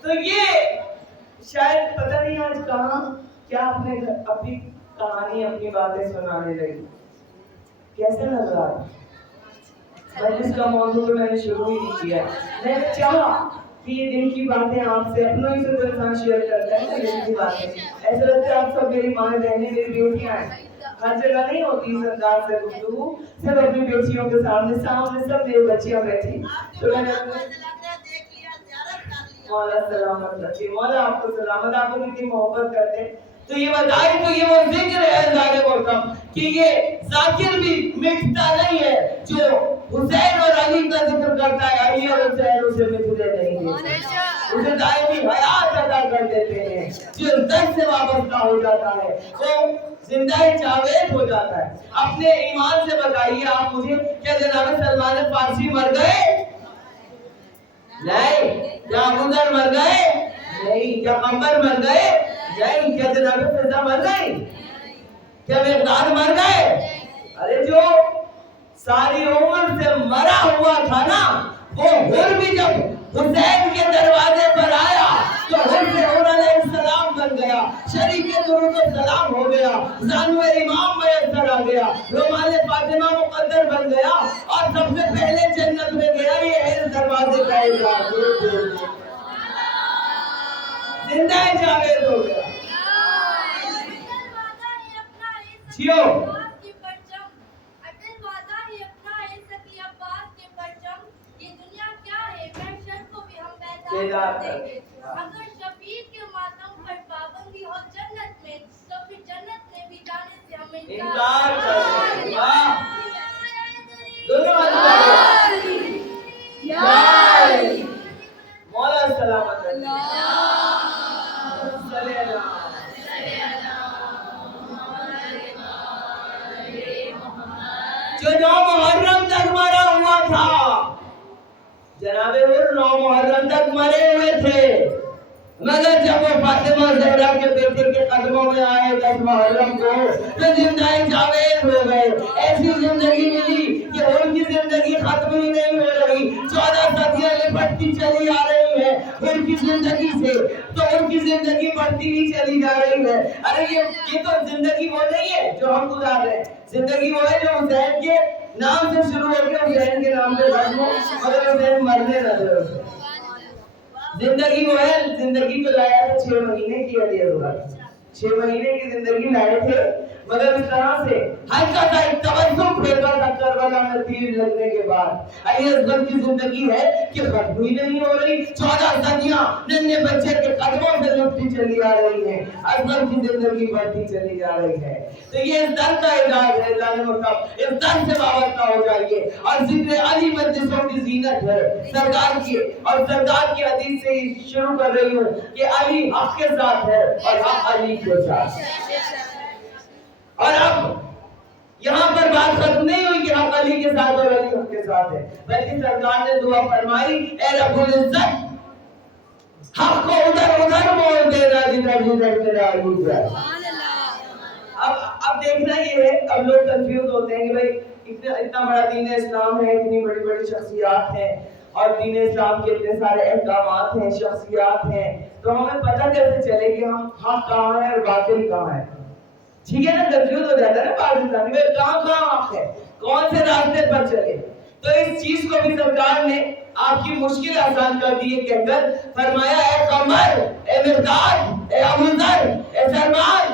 تو یہ شاید پتہ نہیں آج کہاں کیا اپنے اپنی کہانی اپنی باتیں سنانے لگی. کیسے لگ رہا مجلس کا موضوع میں نے شروع ہی نہیں کیا. میں نے چاہا کہ یہ دل کی باتیں آپ سے اپنوں ہی سے تو انسان شیئر کرتا ہے نا. دل کی باتیں ایسے لگتا ہے آپ سب میری ماں بہنیں میری بیٹیاں ہیں. ہر جگہ نہیں ہوتی اس انداز سے گفتگو. سب اپنی بیٹیوں کے سامنے سب میری بچیاں بیٹھی. تو میں نے مولا سلامت رکھے. مولا آپ کو سلامت، آپ کو کتنی محبت کرتے. تو یہ بتائے تو یہ وہ ذکر ہے اذان مرتب کہ یہ ذاکر بھی مٹتا نہیں ہے جو حسین اور علی کا ذکر کرتا ہے. علی اور حسین اسے مٹتے نہیں ہیں، اسے دائمی حیات عطا کر دیتے ہیں. جو درد سے وابستہ ہو جاتا ہے وہ زندہ جاوید ہو جاتا ہے. اپنے ایمان سے بتائیے آپ مجھے، کیا جناب سلمان فارسی مر گئے؟ نہیں. کیا ابو ذر مر گئے؟ نہیں. کیا قمر مر گئے؟ نہیں. کیا جناب فضا مر گئی؟ کیا مقداد مر گئے؟ ارے جو ساری عمر سے مرا ہوا تھا نا وہ حر بھی جب حسین کے دروازے پر آیا تو حر سے حر علیہ السلام بن گیا. شریک درود و سلام ہو گیا. زانو امام میسر آ گیا. رومال فاطمہ مقدر بن گیا اور سب سے پہلے جنت میں گیا. یہ ہے دروازے کا اعزاز. زندہ جاوید ہو گیا. جیو اگر شبیر کے ماتم پر پابندی ہو جنت میں تو پھر جنت میں بھی جانے سے ہم انکار کرتے ہیں. مولا سلامت جو 9 محرم تک مرا ہوا تھا. جناب حر 9 محرم تک مرے ہوئے تھے، مگر جب وہ فاطمہ زہرا کے بیٹے کے قدموں میں آئے 10 محرم کو تو زندہ جاوید ہو گئے. ایسی زندگی ملی کہ ان کی زندگی ختم ہی نہیں ہو رہی. 14 صدیاں لپٹتی چلی آ رہی ہیں ان کی زندگی سے، تو ان کی زندگی بڑھتی ہی چلی جا رہی ہے. ارے یہ تو زندگی وہ نہیں ہے جو ہم گزار رہے ہیں. زندگی وہ ہے جو حسین کے نام سے شروع ہو کے حسین کے نام پہ ختم ہو مگر حسین مرنے نہ دے. زندگی وہ ہے. زندگی تو لایا تھا 6 مہینے کی علی ازہر، 6 مہینے کی زندگی لائے تھے مگر اس طرح سے ہلکا سا ایک تبسم پھیرا تھا کربلا میں تیر لگنے کے بعد. علی ازہر کی زندگی ہے کہ ختم ہی نہیں ہو رہی. 14 صدیاں ننھے بچے کے قدموں سے لپٹی چلی آ رہی ہیں. ازہر کی زندگی بڑھتی چلی جا رہی ہے. تو یہ اس در کا علاج ہے. اذان مرتب اس در سے وابستہ ہو جائیے. اور ذکر علی مجلسوں کی زینت ہے سرکار کی. اور سرکار کی حدیث سے شروع کر رہی ہوں کہ علی حق کے ساتھ ہے اور حق علی کے ساتھ. اور اب یہاں پر بات ختم نہیں ہوئی کہ حق علی کے ساتھ اور علی حق کے ساتھ ہے، بلکہ سرکار نے دعا فرمائی اے رب العزت حق کو ادھر موڑ دینا جدھر میرا علی جائے. اب دیکھنا یہ ہے، اب لوگ کنفیوز ہوتے ہیں کہ بھائی اتنا بڑا دین اسلام ہے، اتنی بڑی بڑی شخصیات ہیں اور دین اسلام کے اتنے سارے احکامات ہیں، شخصیات ہیں، تو ہمیں پتہ کیسے چلے کہ ہم حق کہاں ہے اور باطل کہاں ہے؟ ٹھیک ہے نا، کنفیوز ہو جاتا ہے نا بعض انسان کہ کہاں حق ہے، کون سے راستے پر چلے. تو اس چیز کو بھی سرکار نے آپ کی مشکل آسان کر دی ہے کہہ کر فرمایا اے قمر، اے مقداد، اے ابو ذر، اے سلمان،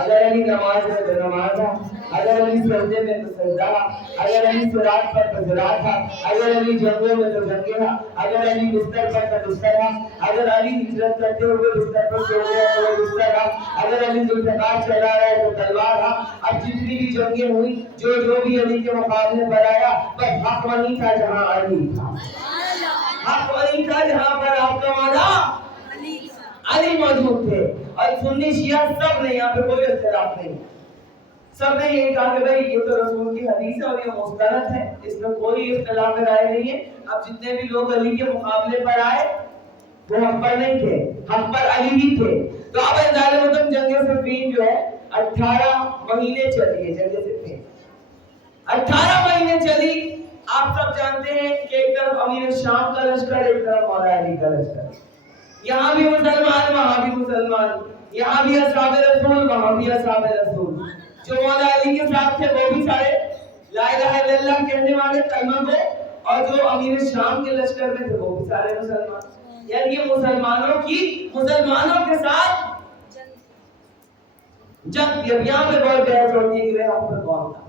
اگر علی نماز میں تو نماز تھا، اگر علی سجدے میں تو سجدہ تھا، اگر علی صراط پر تو صراط تھا، اگر علی جنگوں میں تو جنگیں تھا، اگر علی بستر پر تو بستر تھا، اگر علی ہجرت کرتے ہوئے بستر پر سو گیا تو وہ بستر تھا، اگر علی ذوالفقار چلا رہا ہے تو تلوار تھا۔ اب جتنی بھی جنگیں ہوئی، جو بھی علی کے مقابلے پر آیا، بس حق وہی تھا جہاں علی تھا، حق وہی تھا جہاں پر آپ کا مولا علی موجود تھے۔ اور سنی شیعہ سب نے، یہاں پہ کوئی اختلاف نہیں، سب نے یہی کہا کہ بھائی یہ تو رسول کی حدیث ہے اور یہ مستند ہے، اس میں کوئی اختلاف رائے نہیں ہے۔ اب جتنے بھی لوگ علی کے مقابلے پر آئے وہ حق پر نہیں تھے، حق پر علی ہی تھے۔ تو اب انزال مدم جنگ صفین جو ہے 18 مہینے چلی ہے، جنگ صفین 18 مہینے چلی۔ آپ سب جانتے ہیں کہ ایک طرف امیر شام کا لشکر، ایک طرف مولا علی کا لشکر، یہاں بھی مسلمان وہاں بھی مسلمان، یہاں بھی اصحاب رسول وہاں بھی اصحاب رسول۔ جو مولا علی کے ساتھ تھے وہ بھی سارے لا الہ الا اللہ کہنے والے کلمہ کو، اور جو امیر شام کے لشکر میں تھے وہ بھی سارے مسلمان۔ یعنی یہ مسلمانوں کے ساتھ جنگ تھی۔ اب یہاں پہ بہت بحث ہوتی ہے کہ آپ پر کون تھا،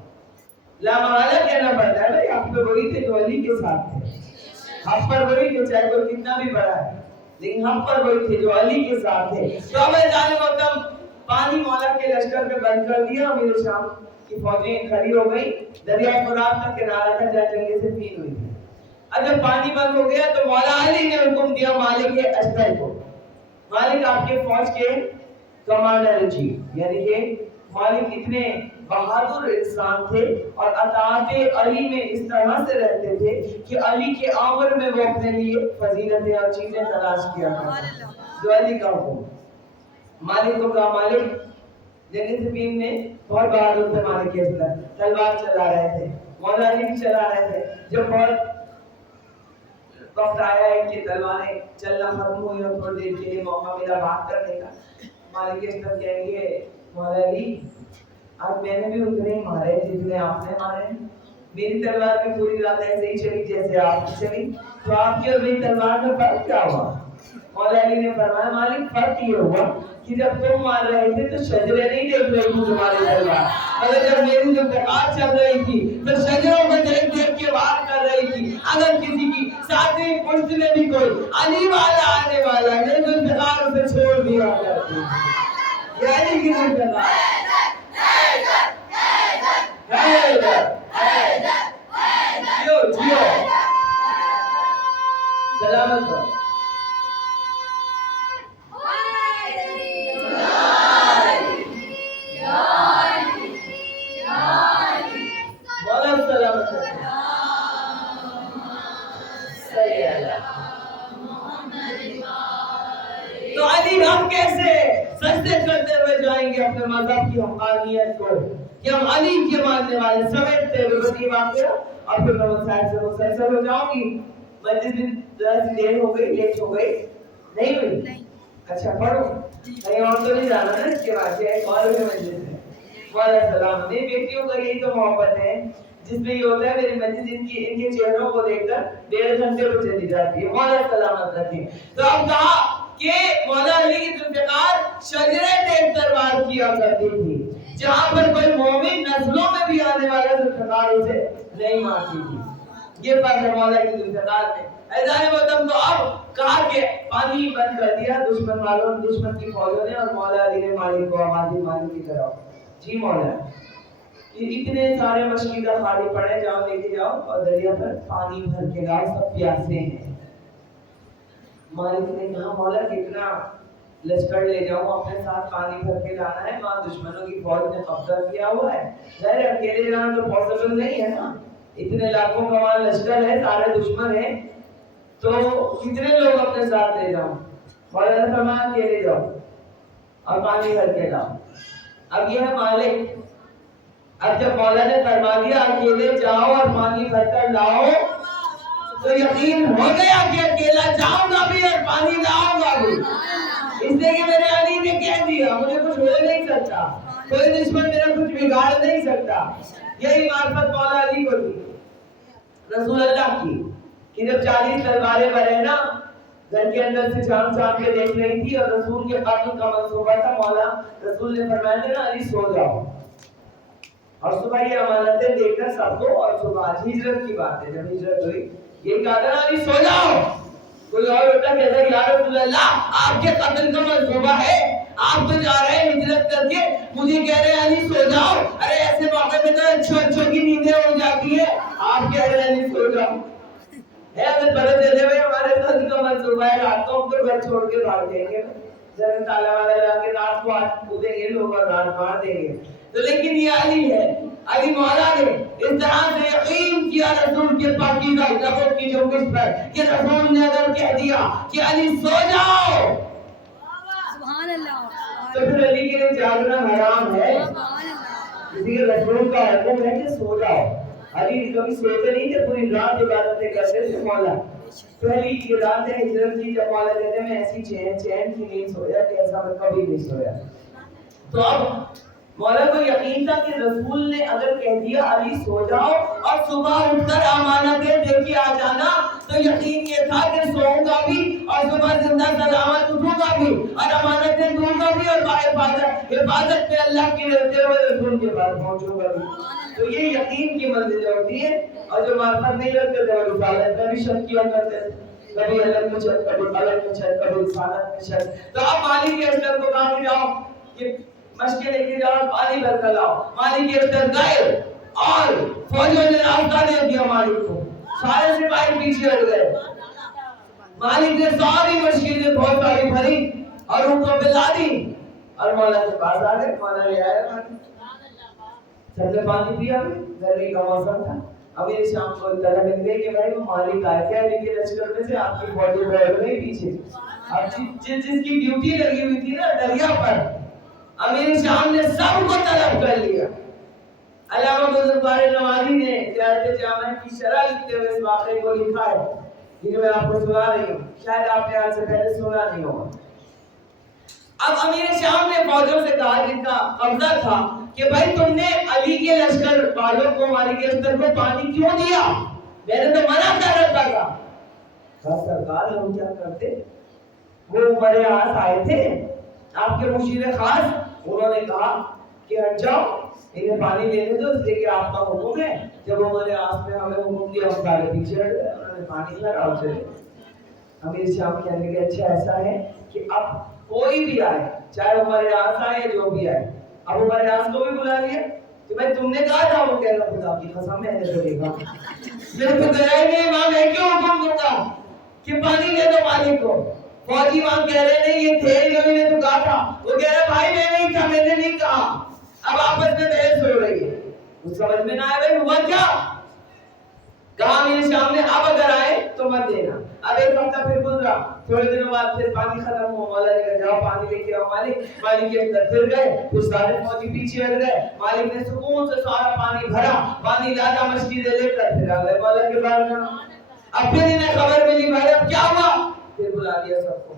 لا محالہ کہنا پڑتا ہے بھائی آپ پہ وہی تھے جو علی کے ساتھ تھے، حق پر وہی تھے چاہے کوئی کتنا بھی بڑا ہے، لیکن حق پر وہی تھے جو علی کے ساتھ تھے۔ تو اب ظالم وقتم پانی مولا کے لشکر پہ بند کر دیا، امیر شام کی فوجیں کھڑی ہو گئی، دریائے فرات کا کنارہ تھا جہاں جنگ صفین ہوئی تھی۔ اب جب پانی بند ہو گیا تو مولا علی نے حکم دیا مالک اشتر کو، مالک آپ کے فوج کے کمانڈر ان چیف، یعنی کہ مالک اتنے بہادر انسان تھے اور اطاعت علی میں اس طرح سے رہتے تھے کہ علی کے امر میں وہ اپنے لیے فضیلتیں اور چیزیں تلاش کیا کرتے، جو علی کا حکم۔ مالک کو کہا مالک جنگ صفین میں بہت بہادر تھے مالک اشتر، تلوار چلا رہے تھے، مولا علی بھی چلا رہے تھے۔ جب بہت وقت آیا ہے کہ تلواریں چلنا ختم ہوئی اور تھوڑی دیر کے لیے موقع ملا بات کرنے کا، مالک اشتر کہیں گے مولا علی آج میں نے بھی اتنے ہی مارے جتنے آپ نے مارے، میری تلوار بھی پوری رات ایسے ہی چلی جیسے آپ کی چلی، تو آپ کی اور میری تلوار میں فرق کیا ہوا؟ مولا علی نے فرمایا مالک فرق یہ ہوا کہ جب تم مار رہے تھے تو شجرے نہیں دیکھ رہی تھی تمہاری تلوار، مگر جب میری ذوالفقار چل رہی تھی تو شجروں کو دیکھ دیکھ کے وار کر رہی تھی۔ اگر کسی کی ساتویں پشت میں بھی کوئی علی والا آنے والا ہے ذوالفقار اسے چھوڑ دیا کرتی، یہ علی کی ذوالفقار سلامت ہو۔ تو علی ہم کیسے سجدے کرتے ہوئے جائیں گے اپنے مذہب کی حقانیت کو کہ ہم علی کے ماننے والے سمجھتے ہوئے؟ بس یہ واقعہ اور پھر میں مسائل سے مسلسل ہو جاؤں گی۔ مسجد میں ذرا سی دیر ہو گئی، لیٹ ہو گئی، نہیں ہوئی؟ اچھا پڑھو، کہیں اور تو نہیں جانا نا اس کے بعد، یہ ایک اور بھی مسجد ہے۔ مولا سلام، میری بیٹیوں کا یہی تو محبت ہے جس میں یہ ہوتا ہے میری مسجد ان کے چہروں کو دیکھ کر 1.5 گھنٹے میں چلی جاتی ہے۔ مولا سلامت رکھے۔ تو اب کہا کہ مولا علی کی ذوالفقار شجرے دیکھ کر وار کیا کرتی تھی، جہاں پر کوئی مومن نسلوں میں بھی آنے والا ذوالفقار اسے نہیں مارتی تھی۔ یہ فرق ہے مولا کی ذوالفقار میں۔ ایزان وطن تو اب کہا کہ پانی بند کر دیا دشمن والوں، دشمن کی فوجوں نے، اور مولا علی نے مالک کو آمادی مالک کی طرف، جی مولا اتنے سارے مشکیدہ خالی پڑے، جاؤ لے کے جاؤ اور دریا پر پانی بھر کے لاؤ، سب پیاسے ہیں۔ مالک نے کہا مولا کتنا لشکر لے جاؤں اپنے ساتھ، پانی بھر کے لانا ہے، وہاں دشمنوں کی فوج نے قبضہ کیا ہوا ہے، ظاہر اکیلے جانا تو پاسبل نہیں ہے نا، اتنے لاکھوں کا وہاں لشکر ہے، سارے دشمن ہیں، تو کتنے لوگ اپنے ساتھ لے جاؤں؟ مولا نے فرمایا اکیلے جاؤ اور پانی بھر کے لاؤ۔ اب یہ ہے مالک، اب جب مولا نے فرما دیا اکیلے جاؤ اور پانی بھر کر لاؤ تو یقین ہو گیا کہ اکیلا جاؤں گا بھی اور پانی لاؤں گا بھی، اس لیے کہ میرے علی نے کہہ دیا مجھے کچھ ہو نہیں سکتا، کوئی دشمن میرا کچھ بگاڑ نہیں سکتا۔ یہی معرفت مولا علی کو تھی رسول اللہ کی کہ جب 40 تلواریں بھرے نا گھر کے اندر سے چاند چاند کے دیکھ رہی تھی اور رسول کے قتل کا منصوبہ تھا. مولا رسول نے فرمایا تھا نا علی سو جاؤ, اور صبح یہ امانتیں دے کر سب کو, اور صبح ہجرت کی بات ہے جب ہجرت ہوئی یہ کہا تھا علی سو جاؤ. کوئی اور ہوتا کہتا یا رسول اللہ آپ کے قتل کا منصوبہ ہے, آپ تو جا رہے ہیں ہجرت کر کے, مجھے کہہ رہے ہیں علی سو جاؤ. ارے ایسے موقع پہ تو اچھوں کی نیندیں اڑ جاتی ہیں, آپ کہہ رہے ہیں علی سو جاؤ. ہے اگر پتہ چلے بھائی ہمارے قتل کا منصوبہ ہے رات کو ہم تو گھر چھوڑ کے بھاگ جائیں گے, ذرا تالا والا لا کے رات کو آج کودیں گے لوگ اور رات مار دیں گے. تو لیکن یہ علی ہے, علی مولا نے اس طرح سے یقین کیا رسول کے پاکیزہ لبوں کی جنبش پر کہ رسول نے اگر کہہ دیا کہ علی سو جاؤ سبحان اللہ, تو پھر علی کے لیے جاگنا حرام ہے. سبحان اللہ, اسی لیے رسول کا حکم ہے کہ سو جاؤ. علی کبھی سوتے نہیں کہ پوری رات عبادتیں کرتے تھے مولا. پہلی کی رات ہے ہجرت کی جب مولا کہتے ہیں میں ایسی چین کی نیند سویا کہ ایسا میں کبھی نہیں سویا. تو اب مولا کو یقین تھا کہ رسول نے اگر کہہ دیا علی سو جاؤ اور صبح اٹھ کر امانتیں دے کے آ جانا, تو یقین یہ تھا کہ سوؤں گا بھی اور صبح زندہ سلامت اٹھوں گا بھی اور امانتیں دوں گا بھی اور حفاظت میں اللہ کی رہتے ہوئے رسول کے پاس پہنچوں گا بھی. تو یہ یقین کی منزلیں ہوتی ہیں, اور جو معرفت نہیں رکھتے تھے وہ رسالت میں بھی شک کیا کرتے تھے, کبھی الگ میں شک, کبھی الگ میں شک, کبھی رسالت میں شک. تو اب مالک اشتر کو کہا کہ جاؤ یہ مشکل لے کے جاؤ پانی بھر کر لاؤ. مالک اشتر گئے اور فوجوں نے راستہ دے دیا مالک کو, سارے سپاہی پیچھے ہٹ گئے. مالک نے ساری مشکلیں بہت ساری بھری اور ان کو بلا دی اور مولا کے پاس آ گئے. مولا لے آیا پانی, سب نے پانی پیا. گرمی کا موسم تھا. ابھی شام کو اطلاع مل گئی کہ بھائی وہ مالک آئے تھے علی کے لشکر میں سے, آپ کی فوجیں بڑھ گئی پیچھے. اب جس کی ڈیوٹی لگی ہوئی تھی نا دریا پر, امیر شام نے سب کو طلب کر لیا. علامہ بزرگوار نوازی نے زیارت جامع کی شرح لکھتے ہوئے اس واقعے کو لکھا ہے, یہ میں آپ کو سنا رہی ہوں, شاید آپ نے آج سے پہلے سنا نہیں ہوگا. اب امیر شام نے فوجوں سے کہا جن کا قبضہ تھا کہ بھائی تم نے علی کے لشکر والوں کو مالک اشتر کو پانی کیوں دیا, میں نے تو منع کر رکھا تھا. کہا سرکار ہم کیا کرتے, وہ عمر عاص آئے تھے آپ کے مشیر خاص, انہوں نے کہا کہ ہٹ جاؤ انہیں پانی لینے دو, اس لیے کہ آپ کا حکم ہے. جب عمر عاص نے ہمیں حکم دیا ہم سارے پیچھے ہٹ گئے, انہوں نے پانی لگا چلے. امیر شام کہنے لگے اچھا ایسا ہے کہ اب کوئی بھی آئے, چاہے عمر عاص آئے جو بھی آئے, اب عمر عاص کو بھی بلا لیا کہ بھائی تم نے کہا تھا, وہ کہہ رہا خدا کی قسم میں نے تو دیکھا میرے کو گیا ہی نہیں, وہاں میں کیوں حکم دوں گا کہ پانی دے دو مالک کو. فوجی وہاں کہہ رہے نہیں یہ تھے انہوں نے تو کہا تھا, وہ کہہ رہا بھائی میں نہیں تھا, میں نے نہیں کہا. اب آپس میں بحث ہو رہی ہے, کچھ سمجھ میں نہ آئے بھائی ہوا کیا. کہا میرے سامنے اب اگر آئے تو مت دینا. اب ایک ہفتہ پھر گزرا, تھوڑے دنوں بعد پھر پانی ختم ہوا. مولا نے کہا جاؤ پانی لے کے آؤ. مالک کے اندر پھر گئے, پھر سارے فوجی پیچھے ہٹ گئے. مالک نے سکون سے سارا پانی بھرا, پانی لادا مچھلی لے کر پھر آ گئے مولا کے پاس. اب پھر انہیں خبر ملی بھائی اب کیا ہوا, پھر بلا لیا سب کو.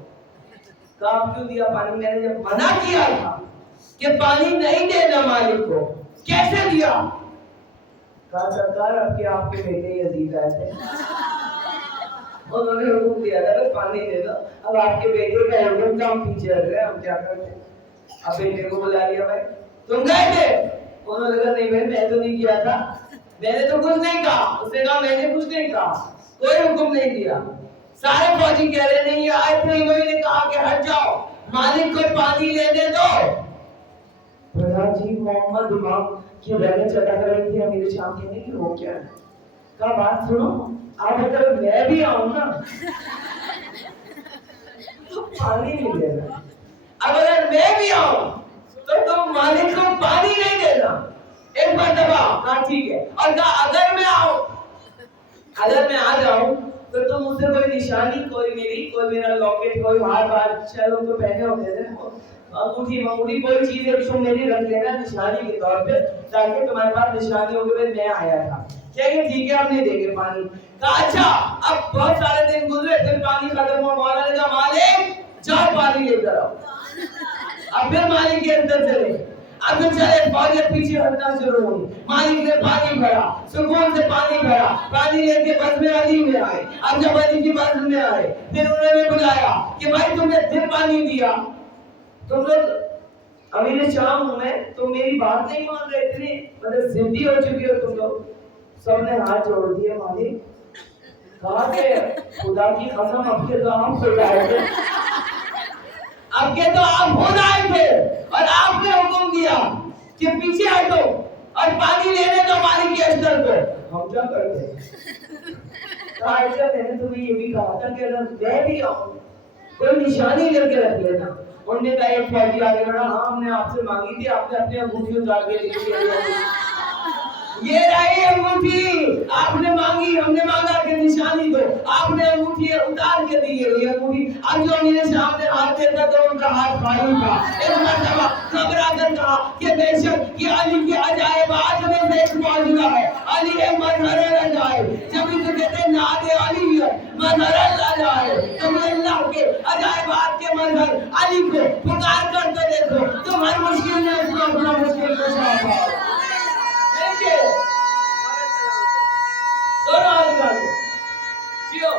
کہا کیوں دیا پانی, میں نے جب منع کیا تھا کہ پانی نہیں دینا مالک کو, کیسے دیا. کہا سرکار اب کے آپ کے بیٹے یزید آئے تھے, انہوں نے حکم دیا تھا کہ پانی دے دو, اب آپ کے بیٹے کا حکم تھا, ہم پیچھے ہٹ گئے, ہم کیا کرتے. اب بیٹے کو بلا لیا, بھائی تم گئے تھے. انہوں نے کہا نہیں بھائی میں تو نہیں کیا تھا, میں نے تو کچھ نہیں کہا. اس نے کہا میں نے کچھ نہیں کہا, کوئی حکم نہیں دیا. سارے فوجی کہہ رہے نہیں یہ آئے تھے, انہوں نے کہا کہ ہٹ جاؤ مالک کو پانی لینے دو. پردھان جی محمد امام کی رگیں چٹک رہی تھی. امیر شام کہنے کی وہ کیا ہے. کہا بات سنو, آپ اگر میں بھی آؤں نا تو پانی نہیں دینا, اب اگر میں بھی آؤں تو تم مالک کو پانی نہیں دینا. ایک مرتبہ کہا ٹھیک ہے, اور کہا اگر میں آؤں, اگر میں آ جاؤں تو تم مجھ سے کوئی نشانی, کوئی میرا لاکٹ, کوئی ہار بار شاید ان کو پہنے ہوتے تھے, انگوٹھی کوئی چیز ہے تم میری رکھ لینا نشانی کے طور پہ, تاکہ تمہارے پاس نشانی ہو کہ میں آیا تھا. ٹھیک ہے ہم نہیں دیں گے پانی. کہا اچھا. اب بہت سارے دن گزرے, پھر پانی ختم ہوا. مولا نے کہا مالک جاؤ پانی لے کر آؤ. اب پھر مالک کے اندر چلے, اب تو چلے فوجیں پیچھے ہٹنا شروع ہوئی. مالک نے پانی بھرا, سکون سے پانی بھرا, پانی لے کے بس میں علی میں آئے. اب جب علی کی بس میں آئے پھر انہوں نے بلایا کہ بھائی تم نے پھر پانی دیا, تم لوگ امیر شام ہوں میں, تم میری بات نہیں مان رہے, اتنے مطلب ضدی ہو چکی ہو تم لوگ. سب نے ہاتھ جوڑ دیے. مالک کہا کہ خدا کی قسم اب کے تو آپ خود آئے تھے, اب کے تو آپ خود آئے تھے اور آپ نے حکم دیا کہ پیچھے ہٹو اور پانی لینے دو مالک کے اشتر کو. ہم کیا کرتے ہیں؟ کہا ایسا میں نے تمہیں یہ بھی کہا تھا کہ اگر میں بھی آؤں کوئی نشانی لے کے رکھ لینا. انہوں نے کہا ایک فوجی آگے بڑھا, ہاں ہم نے آپ سے مانگی تھی, آپ نے اپنے انگوٹھی اتار کے لے لی. یہ رہی انگوٹھی, آپ نے مانگی, ہم نے مانگا کہ نشانی دو, آپ نے انگوٹھی اتار کے دی. یہ انگوٹھی. اب جو میرے سامنے ہاتھ دیتا تو ان کا ہاتھ خالی تھا. ایک مرتبہ گھبرا کر کہا کہ بے شک یہ علی کے عجائبات میں سے ایک معجزہ ہے. علی ہے مظہر العجائب. جب یہ کہتے ہیں ناد علی ہے مظہر العجائب, تم اللہ کے عجائبات کے مظہر علی کو پکار کر کے دیکھو, تم ہر مشکل میں اس کو اپنا مشکل کشا پاؤ. دونوں ہاتھ اٹھائیے, جیو.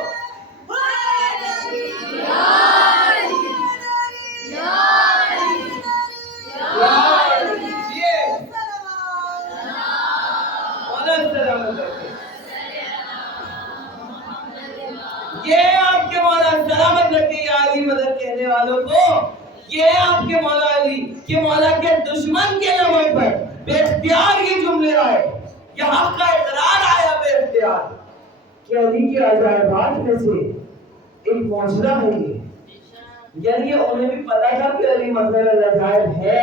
یہ آپ کے مولا سلامت رکھے علی مدد کہنے والوں کو. یہ آپ کے مولا علی کہ مولا کے دشمن کے لبوں پر بے اختیار یہ جملے آئے, یہ حق کا اقرار آیا بے اختیار کہ علی کے عجائبات میں سے ایک معجزہ ہے یہ. یعنی انہیں بھی پتا تھا کہ علی مظہر العجائب ہے.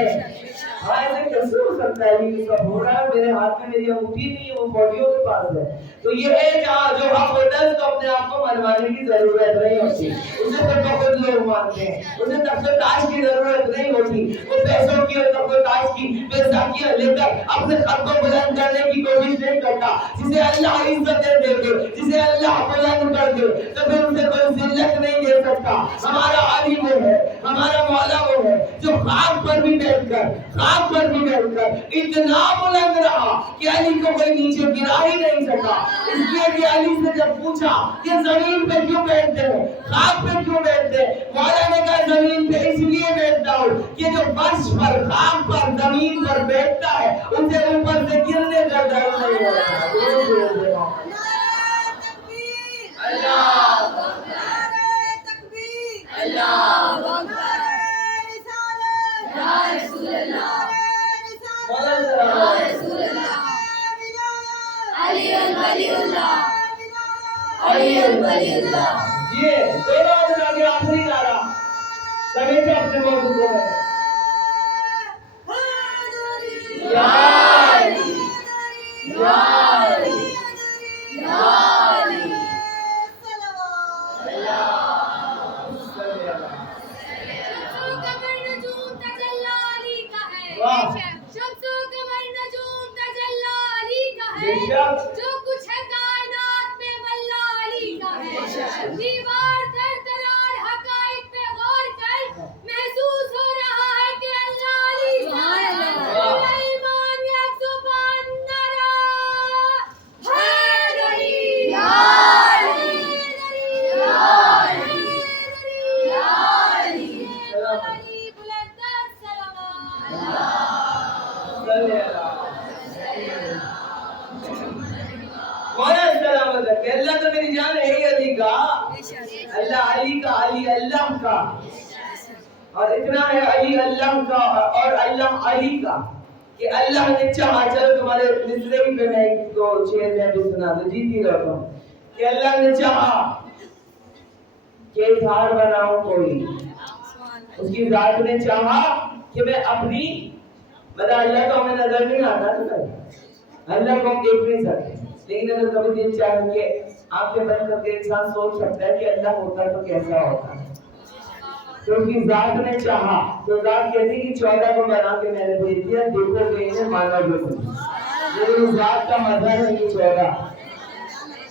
ہاں ایسے کیسے ہو سکتا ہے؟ یہ سب ہو رہا ہے, میرے ہاتھ میں میری انگوٹھی نہیں ہے, وہ فوجیوں کے پاس ہے. تو یہ ہے جہاں جو حق ہوتا ہے اس کو اپنے آپ کو منوانے کی ضرورت نہیں ہوتی. اسے تو خود لوگ مانتے ہیں, اسے تخت و تاج کی ضرورت نہیں ہوتی. وہ پیسوں کی اور تخت و تاج کی بیزاکیاں لے کر اپنے خط کو بلند کرنے کی کوشش نہیں کرتا. جسے اللہ عزت دے دے, جسے اللہ بلند کر دے تو پھر اسے کوئی ذلت نہیں دے سکتا. ہمارا علی وہ ہے, ہمارا مولا وہ ہے جو خاک پر بھی بیٹھ کر اتنا بلند رہا کہ علی کو کوئی نیچے گرا ہی نہیں سکا. اس لیے کہ علی سے جب پوچھا کہ زمین پہ کیوں بیٹھتے ہو, خاک پہ کیوں بیٹھتے, مولا نے کہا زمین پہ اس لیے بیٹھتا ہوں کہ جو فرش پر, خاک پر, زمین پر بیٹھتا ہے اسے اوپر سے گرنے کا ڈر نہیں ہوتا. یہ دونوں آدمی آگے آخری نعرہ سمیٹے اپنے موضوع کو ہے. یا علی, یا علی, یا علی. جو کچھ ہے کائنات میں واللہ علی کا ہے. دیوار در درار حقائق پہ غور کر محسوس ہو رہا ہے کہ اللہ علی کا ہے. ایمان یک زبان نرا حیدری, یا علی, یا علی, یا علی, علی بلند السلام. اللہ تو میری جان ہے علی کا, اللہ علی کا, علی اللہ کا, اور اتنا ہے علی اللہ کا اور اللہ علی کا کہ اللہ نے چاہا. چلو تمہارے نسلے ہی پہ میں ایک دو شعر میں بھی سنا دو, جیتی رہتا ہوں کہ اللہ نے چاہا کہ اظہار بناؤں کوئی, اس کی ذات نے چاہا کہ میں اپنی مطلب اللہ کو ہمیں نظر نہیں آتا تو اللہ کو ہم دیکھ نہیں سکتے, لیکن اگر کبھی دل چاہے کہ آنکھیں بند کر کے انسان سوچ سکتا ہے کہ اللہ ہوتا تو کیسا ہوتا. تو اس کی ذات نے چاہا تو ذات کہتی کہ 14 کو بنا کے میں نے بھیج دیا, دیکھو کہ انہیں مانا جو کچھ, لیکن اس ذات کا مظہر ہے یہ 14.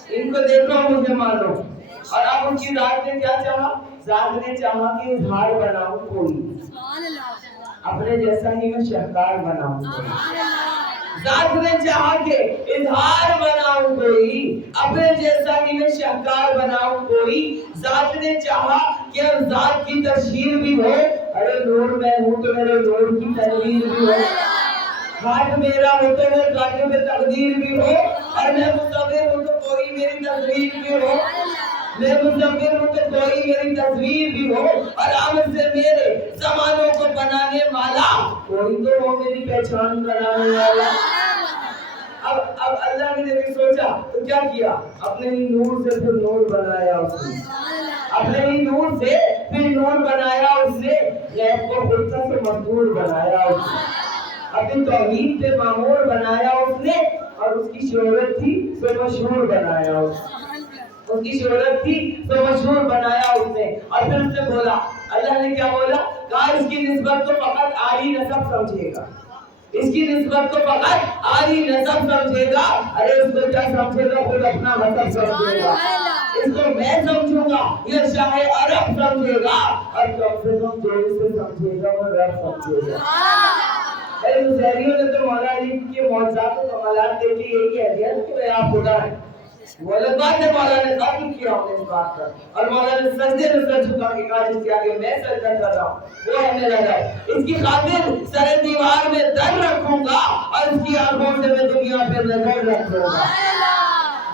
ان کو دیکھو مجھے مانو. اور اب ان کی ذات نے کیا چاہا, ذات نے چاہا کہ اظہار بناؤں کوئی. اپنے جیسا ہی میں شہکار بناؤں کوئی، ذات نے چاہا کہ اظہار بناؤں کوئی، اپنے جیسا ہی میں شہکار بناؤں کوئی، ذات نے چاہا کہ ذات کی تشہیر بھی ہو، ارے نور میں ہوں تو میرے نور کی تنویر بھی ہو، ہاتھ میرا ہو تو وہ کاتب تقدیر بھی ہو، اور میں مصور ہوں تو کوئی میری تصویر بھی ہو، میں مصور ہوں تو کوئی میری تصویر بھی ہو، اور آمد سے میرے زمانوں کو بنانے والا کوئی تو وہ میری پہچان بنانے والا۔ اب اللہ نے جب سوچا تو کیا کیا، اپنے ہی نور سے پھر نور بنایا اس نے، اپنے ہی نور سے پھر نور بنایا اس نے، غیب کو فرصت سے مزدور بنایا اس نے، اپنی توحید پہ معمور بنایا اس نے، اور اس کی شہرت تھی تو مشہور بنایا اس نے، اس کی شہرت تھی تو مشہور بنایا اس نے۔ اور پھر اس نے بولا، اللہ نے کیا بولا، کہا اس کی نسبت تو فقط آری نسب سمجھے گا، اس کی نسبت کو فقط آری نسب سمجھے گا، ارے اس کو کیا سمجھے گا، خود اپنا مذہب سمجھے گا، اس کو میں سمجھوں گا، یہ شاہ عرب سمجھے گا، اور کم سے کم جو اسے سمجھے گا وہ رب سمجھے گا۔ ارے نصیریوں نے تو مولا علی کے معجزات و کمالات دیکھ کے یہی کہہ دیا کہ بھئی آپ خدا ہیں، وہ الگ بات ہے، مولا نے ثابت کیا ہم نے اس بات پر، اور مولا نے سجدے میں سر جھکا کے کہا جس کے آگے میں سجدہ کر رہا ہوں وہ ہے میرا رب، اس کی خاطر سر دیوار میں در رکھوں گا، اور اس کی آنکھوں سے میں دنیا پہ نظر رکھوں گا۔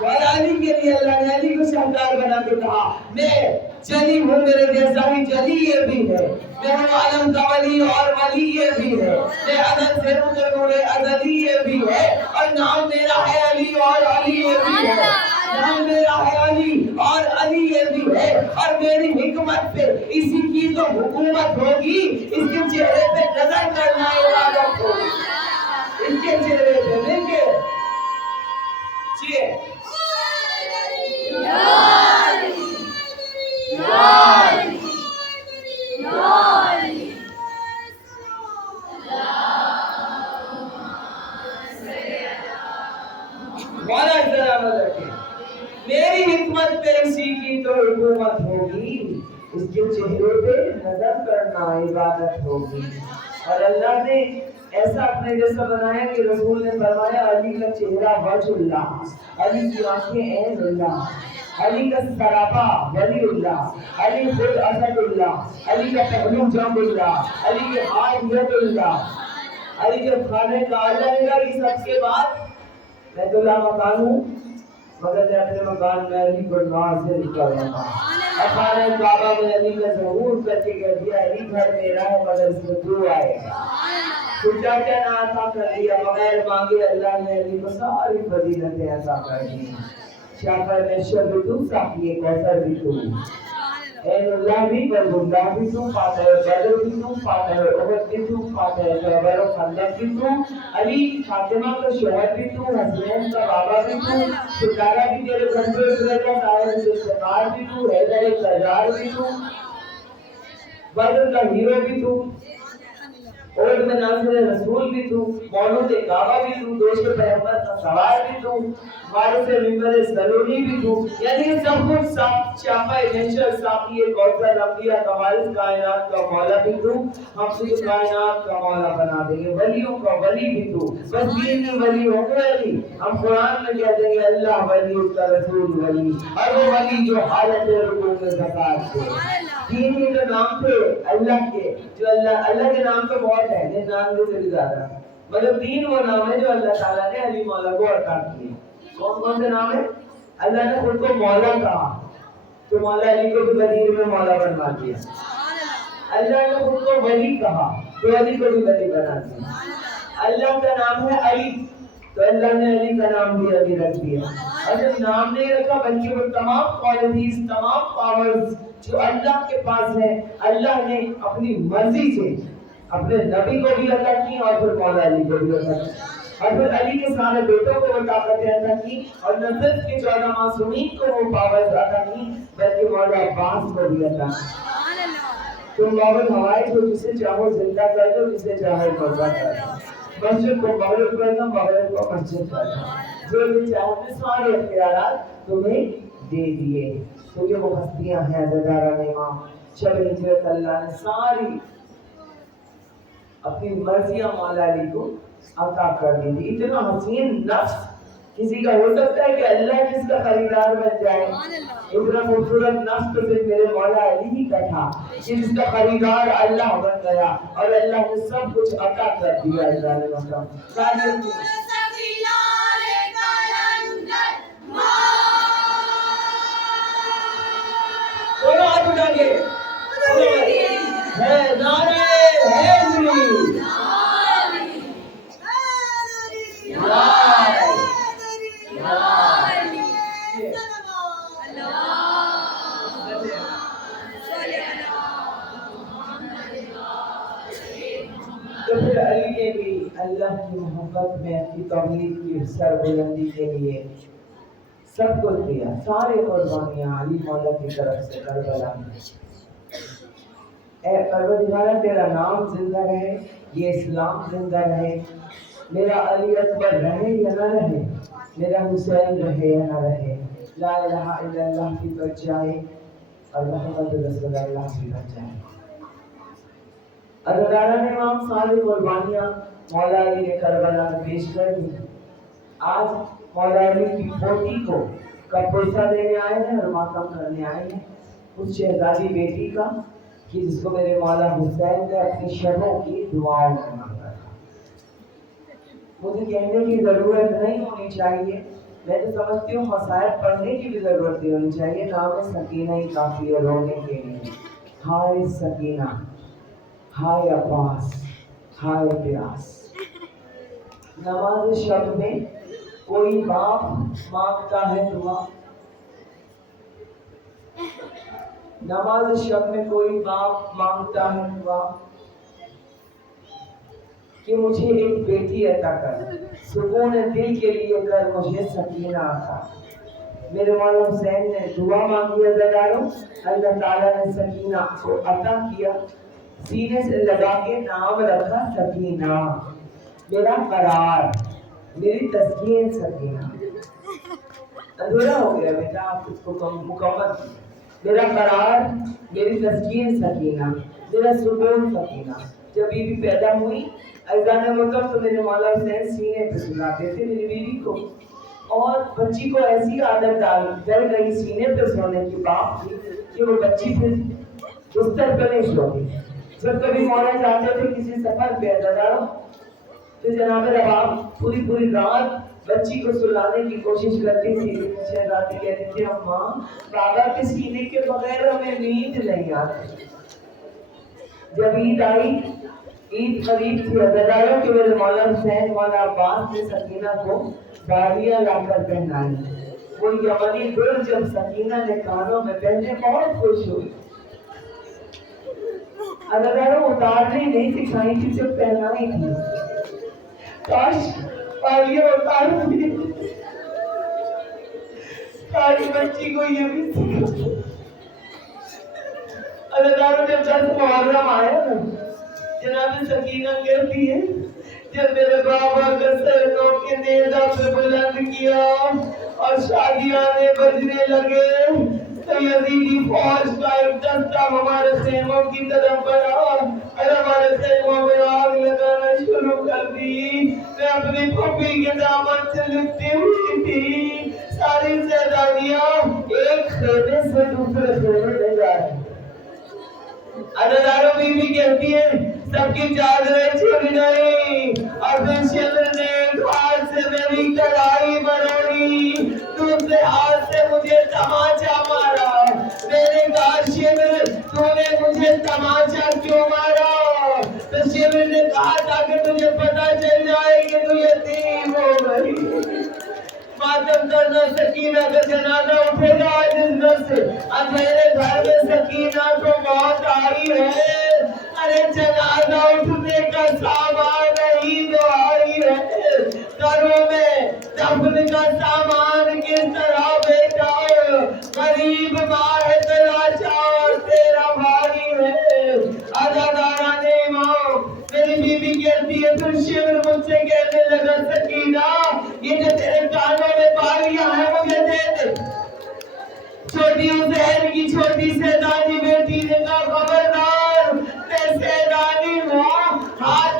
مولا علی کے لیے اللہ نے علی کو شہکار بنا کے کہا، میں جلی ہوں، میرے جیسا ہی جلی یہ بھی ہے، میں ہوں عالم کا ولی اور ولی یہ بھی ہے، میں ازل سے ہوں تو نور ازلی یہ بھی ہے، اور نام میرا ہے علی اور علی یہ بھی ہے، نام میرا ہے علی اور علی یہ بھی ہے، اور میری حکمت پہ اسی کی تو حکومت ہوگی، اس کے چہرے پہ نظر کرنا عبادت ہوگی، اس کے چہرے پہ نہیں کہ چیئے میری حکمت پہ اسی کی تو حکومت ہوگی، اس کے چہرے پہ نظر کرنا عبادت ہوگی۔ اور اللہ نے ایسا اپنے جیسا بنایا کہ رسول نے فرمایا، علی کا چہرہ وجہ اللہ، علی کی آنکھیں عین اللہ، علی کا سراپا ولی اللہ، علی خود اسد اللہ، علی کا پہلو جنب اللہ، علی کے ہاتھ ید اللہ، علی کے کھانے کا اللہ نے، یہ سب کے بعد بیت اللہ مکان ہوں مگر میں اپنے مکان میں علی کو ناظر کر رہا ہوں، خانہ کعبہ میں علی کا ظہور کر کے کہہ دیا، علی گھر میرا ہے مگر اس میں تو آئے گا، کچھ چاچا نہ عطا کر دیا، بغیر مانگے اللہ نے علی کو ساری فضیلتیں عطا کر دی، شافع محشر بھی تو، ساقی کوثر بھی تو، این اللہ بھی، برد اللہ بھی تو، فاتح بدر بھی تو، فاتح احد بھی تو، فاتح خیبر و خندق بھی تو، علی فاطمہ کا شوہر بھی تو، حسین کا بابا بھی تو، ستارہ بھی تیرے گھر پہ اترے گا، صاحب استقار بھی تو، حیدر سجار بھی تو، بدر کا ہیرو بھی تو، احد میں ناصر رسول بھی تو، مولود کعبہ بھی تو، دوست پیغمبر کا سوار بھی تو، وارث منبر سلولی بھی تو، یعنی سب کچھ شافع محشر، ساقی کوثر، انبیاء کا وارث، کائنات کا مولا بھی تو، ہم تجھے کائنات کا مولا بنا دیں گے، ولیوں کا ولی بھی تو، بس دین میں ولی ہوں گے علی، ہم قرآن میں کہہ دیں گے اللہ ولی، اس کا رسول ولی، اور وہ ولی جو حالت رکوع میں زکات دے، دین کے جو نام تھے اللہ کے، جو اللہ کے نام تو بہت ہے، یہ نام سے بھی زیادہ، مگر تین وہ نام ہے جو اللہ تعالیٰ نے علی مولا کو عطا کیے۔ کون کون سے نام ہے؟ اللہ نے خود کو مولا کہا تو مولا علی کو بھی بدیر میں مولا بنوا دیا، اللہ نے خود کو ولی کہا تو علی کو بھی ولی بنا دیا، اللہ کا نام ہے علی تو اللہ نے علی کا نام بھی علی رکھ دیا، اور صرف نام نہیں رکھا بلکہ وہ تمام کوالٹیز، تمام پاورز جو اللہ کے پاس ہیں اللہ نے اپنی مرضی سے اپنے نبی کو بھی عطا کی، اور پھر مولا علی کو بھی عطا کی، اور پھر علی کے سارے بیٹوں کو وہ طاقتیں عطا کی، اور نہ صرف کے 14 معصومین کو وہ پاورز عطا کی بلکہ مولا عباس کو بھی عطا کی۔ تم بابل ہوائے جو جسے چاہو زندہ کر دو، جسے چاہو مردہ کر دو، مسجد کو مغرب کر دو، مغرب کو مسجد کر دو، جو بھی چاہو، میں سارے اختیارات تمہیں دے دیے، کیونکہ وہ ہستیاں ہیں، عزاداران امام شب ہجرت اللہ نے ساری اپنی مرضیاں مولا علی کو عطا کر دی تھی. اتنا حسین نفس کسی کا ہو سکتا ہے کہ اللہ جس کا خریدار بن جائے؟ اتنا خوبصورت نفس تو صرف میرے مولا علی ہی کا تھا کہ جس کا خریدار اللہ بن گیا اور اللہ نے سب کچھ عطا کر دیا. اللہ نے مطلب دونوں ہاتھ اٹھا کے ہے نعرہ حیدری تو پھر علی نے بھی اللہ کی محبت میں اپنی توحید کی سربلندی کے لیے سب کچھ دیا. سارے قربانیاں علی مولا کی طرف سے کربلا میں. اے پروردگارا تیرا نام زندہ رہے, یہ اسلام زندہ رہے, میرا علی اکبر رہے یا نہ رہے, میرا حسین رہے یا نہ رہے, لا الہ الا اللہ کی بچ جائے اور محمد رسول اللہ کی بچ جائے. عزادارہ نے وہاں ساری قربانیاں مولا علی نے کربلا میں پیش کر دی. آج مولا علی کی پوتی کو کپڑا دینے آئے ہیں اور ماتم کرنے آئے ہیں اس شہزادی بیٹی کا کہ جس کو میرے مولا حسین نے اپنی شبوں کی دعاؤں میں مانگا تھا. مجھے کہنے کی ضرورت نہیں ہونی چاہیے, میں تو سمجھتی ہوں مصائب پڑھنے کی بھی ضرورت نہیں ہونی چاہیے. نام سکینہ ہی کافی ہے رونے کے لیے. ہائے سکینہ, ہائے عباس, ہائے پیاس. نماز شب میں کوئی باپ مانگتا ہے دعا, نماز شب میں کوئی باپ مانگتا ہے دعا کہ مجھے ایک بیٹی عطا کر, سکون دل کے لیے کر مجھے سکینہ عطا. میرے مولا حسین نے دعا مانگی عزاداروں, اللہ تعالیٰ نے سکینہ کو عطا کیا. سینے سے لگا کے نام رکھا سکینہ, میرا قرار, میری تسکین سکینہ. ادھورا ہو گیا بیٹا, آپ اس کو مکمل. میرا قرار, میری تسکین سکینہ, میرا سکون سکینہ. جب بیوی پیدا ہوئی اذان مکم تو میرے مولا حسین سینے پہ سلاتے تھے میری بیوی کو, اور بچی کو ایسی عادت ڈل گئی سینے پہ سونے کی باپ کی کہ وہ بچی پھر بستر پہ نہیں سوتی. جب کبھی مولا جاتے تھے کسی سفر پہ عزاداروں تو جناب رباب پوری رات بچی کو سلانے کی کوشش کرتی تھی. شہزادی کہتی تھی اماں بابا کے سینے کے بغیر ہمیں نیند نہیں آتی. جب عید آئی, عید قریب تھی عزاداروں کہ میرے مولا حسین مولا عباس نے سکینہ کو بالیاں لا کر پہنائی. وہ یمنی گل جب سکینہ نے کانوں میں پہنے بہت خوش ہوئی. عزاداروں اتارنے نہیں سکھائی تھی, صرف پہنائی تھی. کاش بالیاں اتار دی, ساری بچی کو یہ بھی سکھا. عزاداروں جب 10 محرم آیا نا جناب سکینہ کہتی ہے جب میرے بابا کا سر نو کے نیزہ پہ بلند کیا اور شادیانے بجنے لگے تو یزیدی فوج کا ایک دستہ ہمارے خیموں کی طرف بڑھا اور ہمارے خیموں میں آگ لگانا شروع کر دی. میں اپنی پھوپھی کے دامن سے لپٹی ہوئی تھی. ساری شہزادیاں ایک خیمے سے دوسرے خیمے لے جا رہی. عزاداروں بیوی کہتی ہے سب کی چادریں چھن گئی اور پھر شمر نے ایک ہاتھ سے میری کڑائی مروڑی, دوسرے ہاتھ سے مجھے تماچا مارا. میں نے کہا شمر تو نے مجھے تماچا کیوں مارا؟ تو شمر نے کہا تاکہ تجھے پتا چل جائے کہ تو یتیم ہو گئی. ماتم کرنا سکینہ کا جنازہ اٹھے گا آج اس گھر سے. اندھیرے گھر میں سکینہ کو موت آئی ہے. ارے جنازہ اٹھنے کا سامان نہیں تو آئی ہے. گھروں میں دفن کا سامان کس طرح بیٹا, غریب ماں ہے لاچار تیرا بھائی ہے. عزادارہ نے ماں میری بیوی کہتی ہے پھر شمر مجھ سے کہنے لگا سکینہ یہ جو تیرے کانوں میں بالیاں ہیں مجھے دے دے. چھوٹی حسین کی چھوٹی شہزادی بیٹی نے کہا خبردار میں شہزادی ہوں, ہاتھ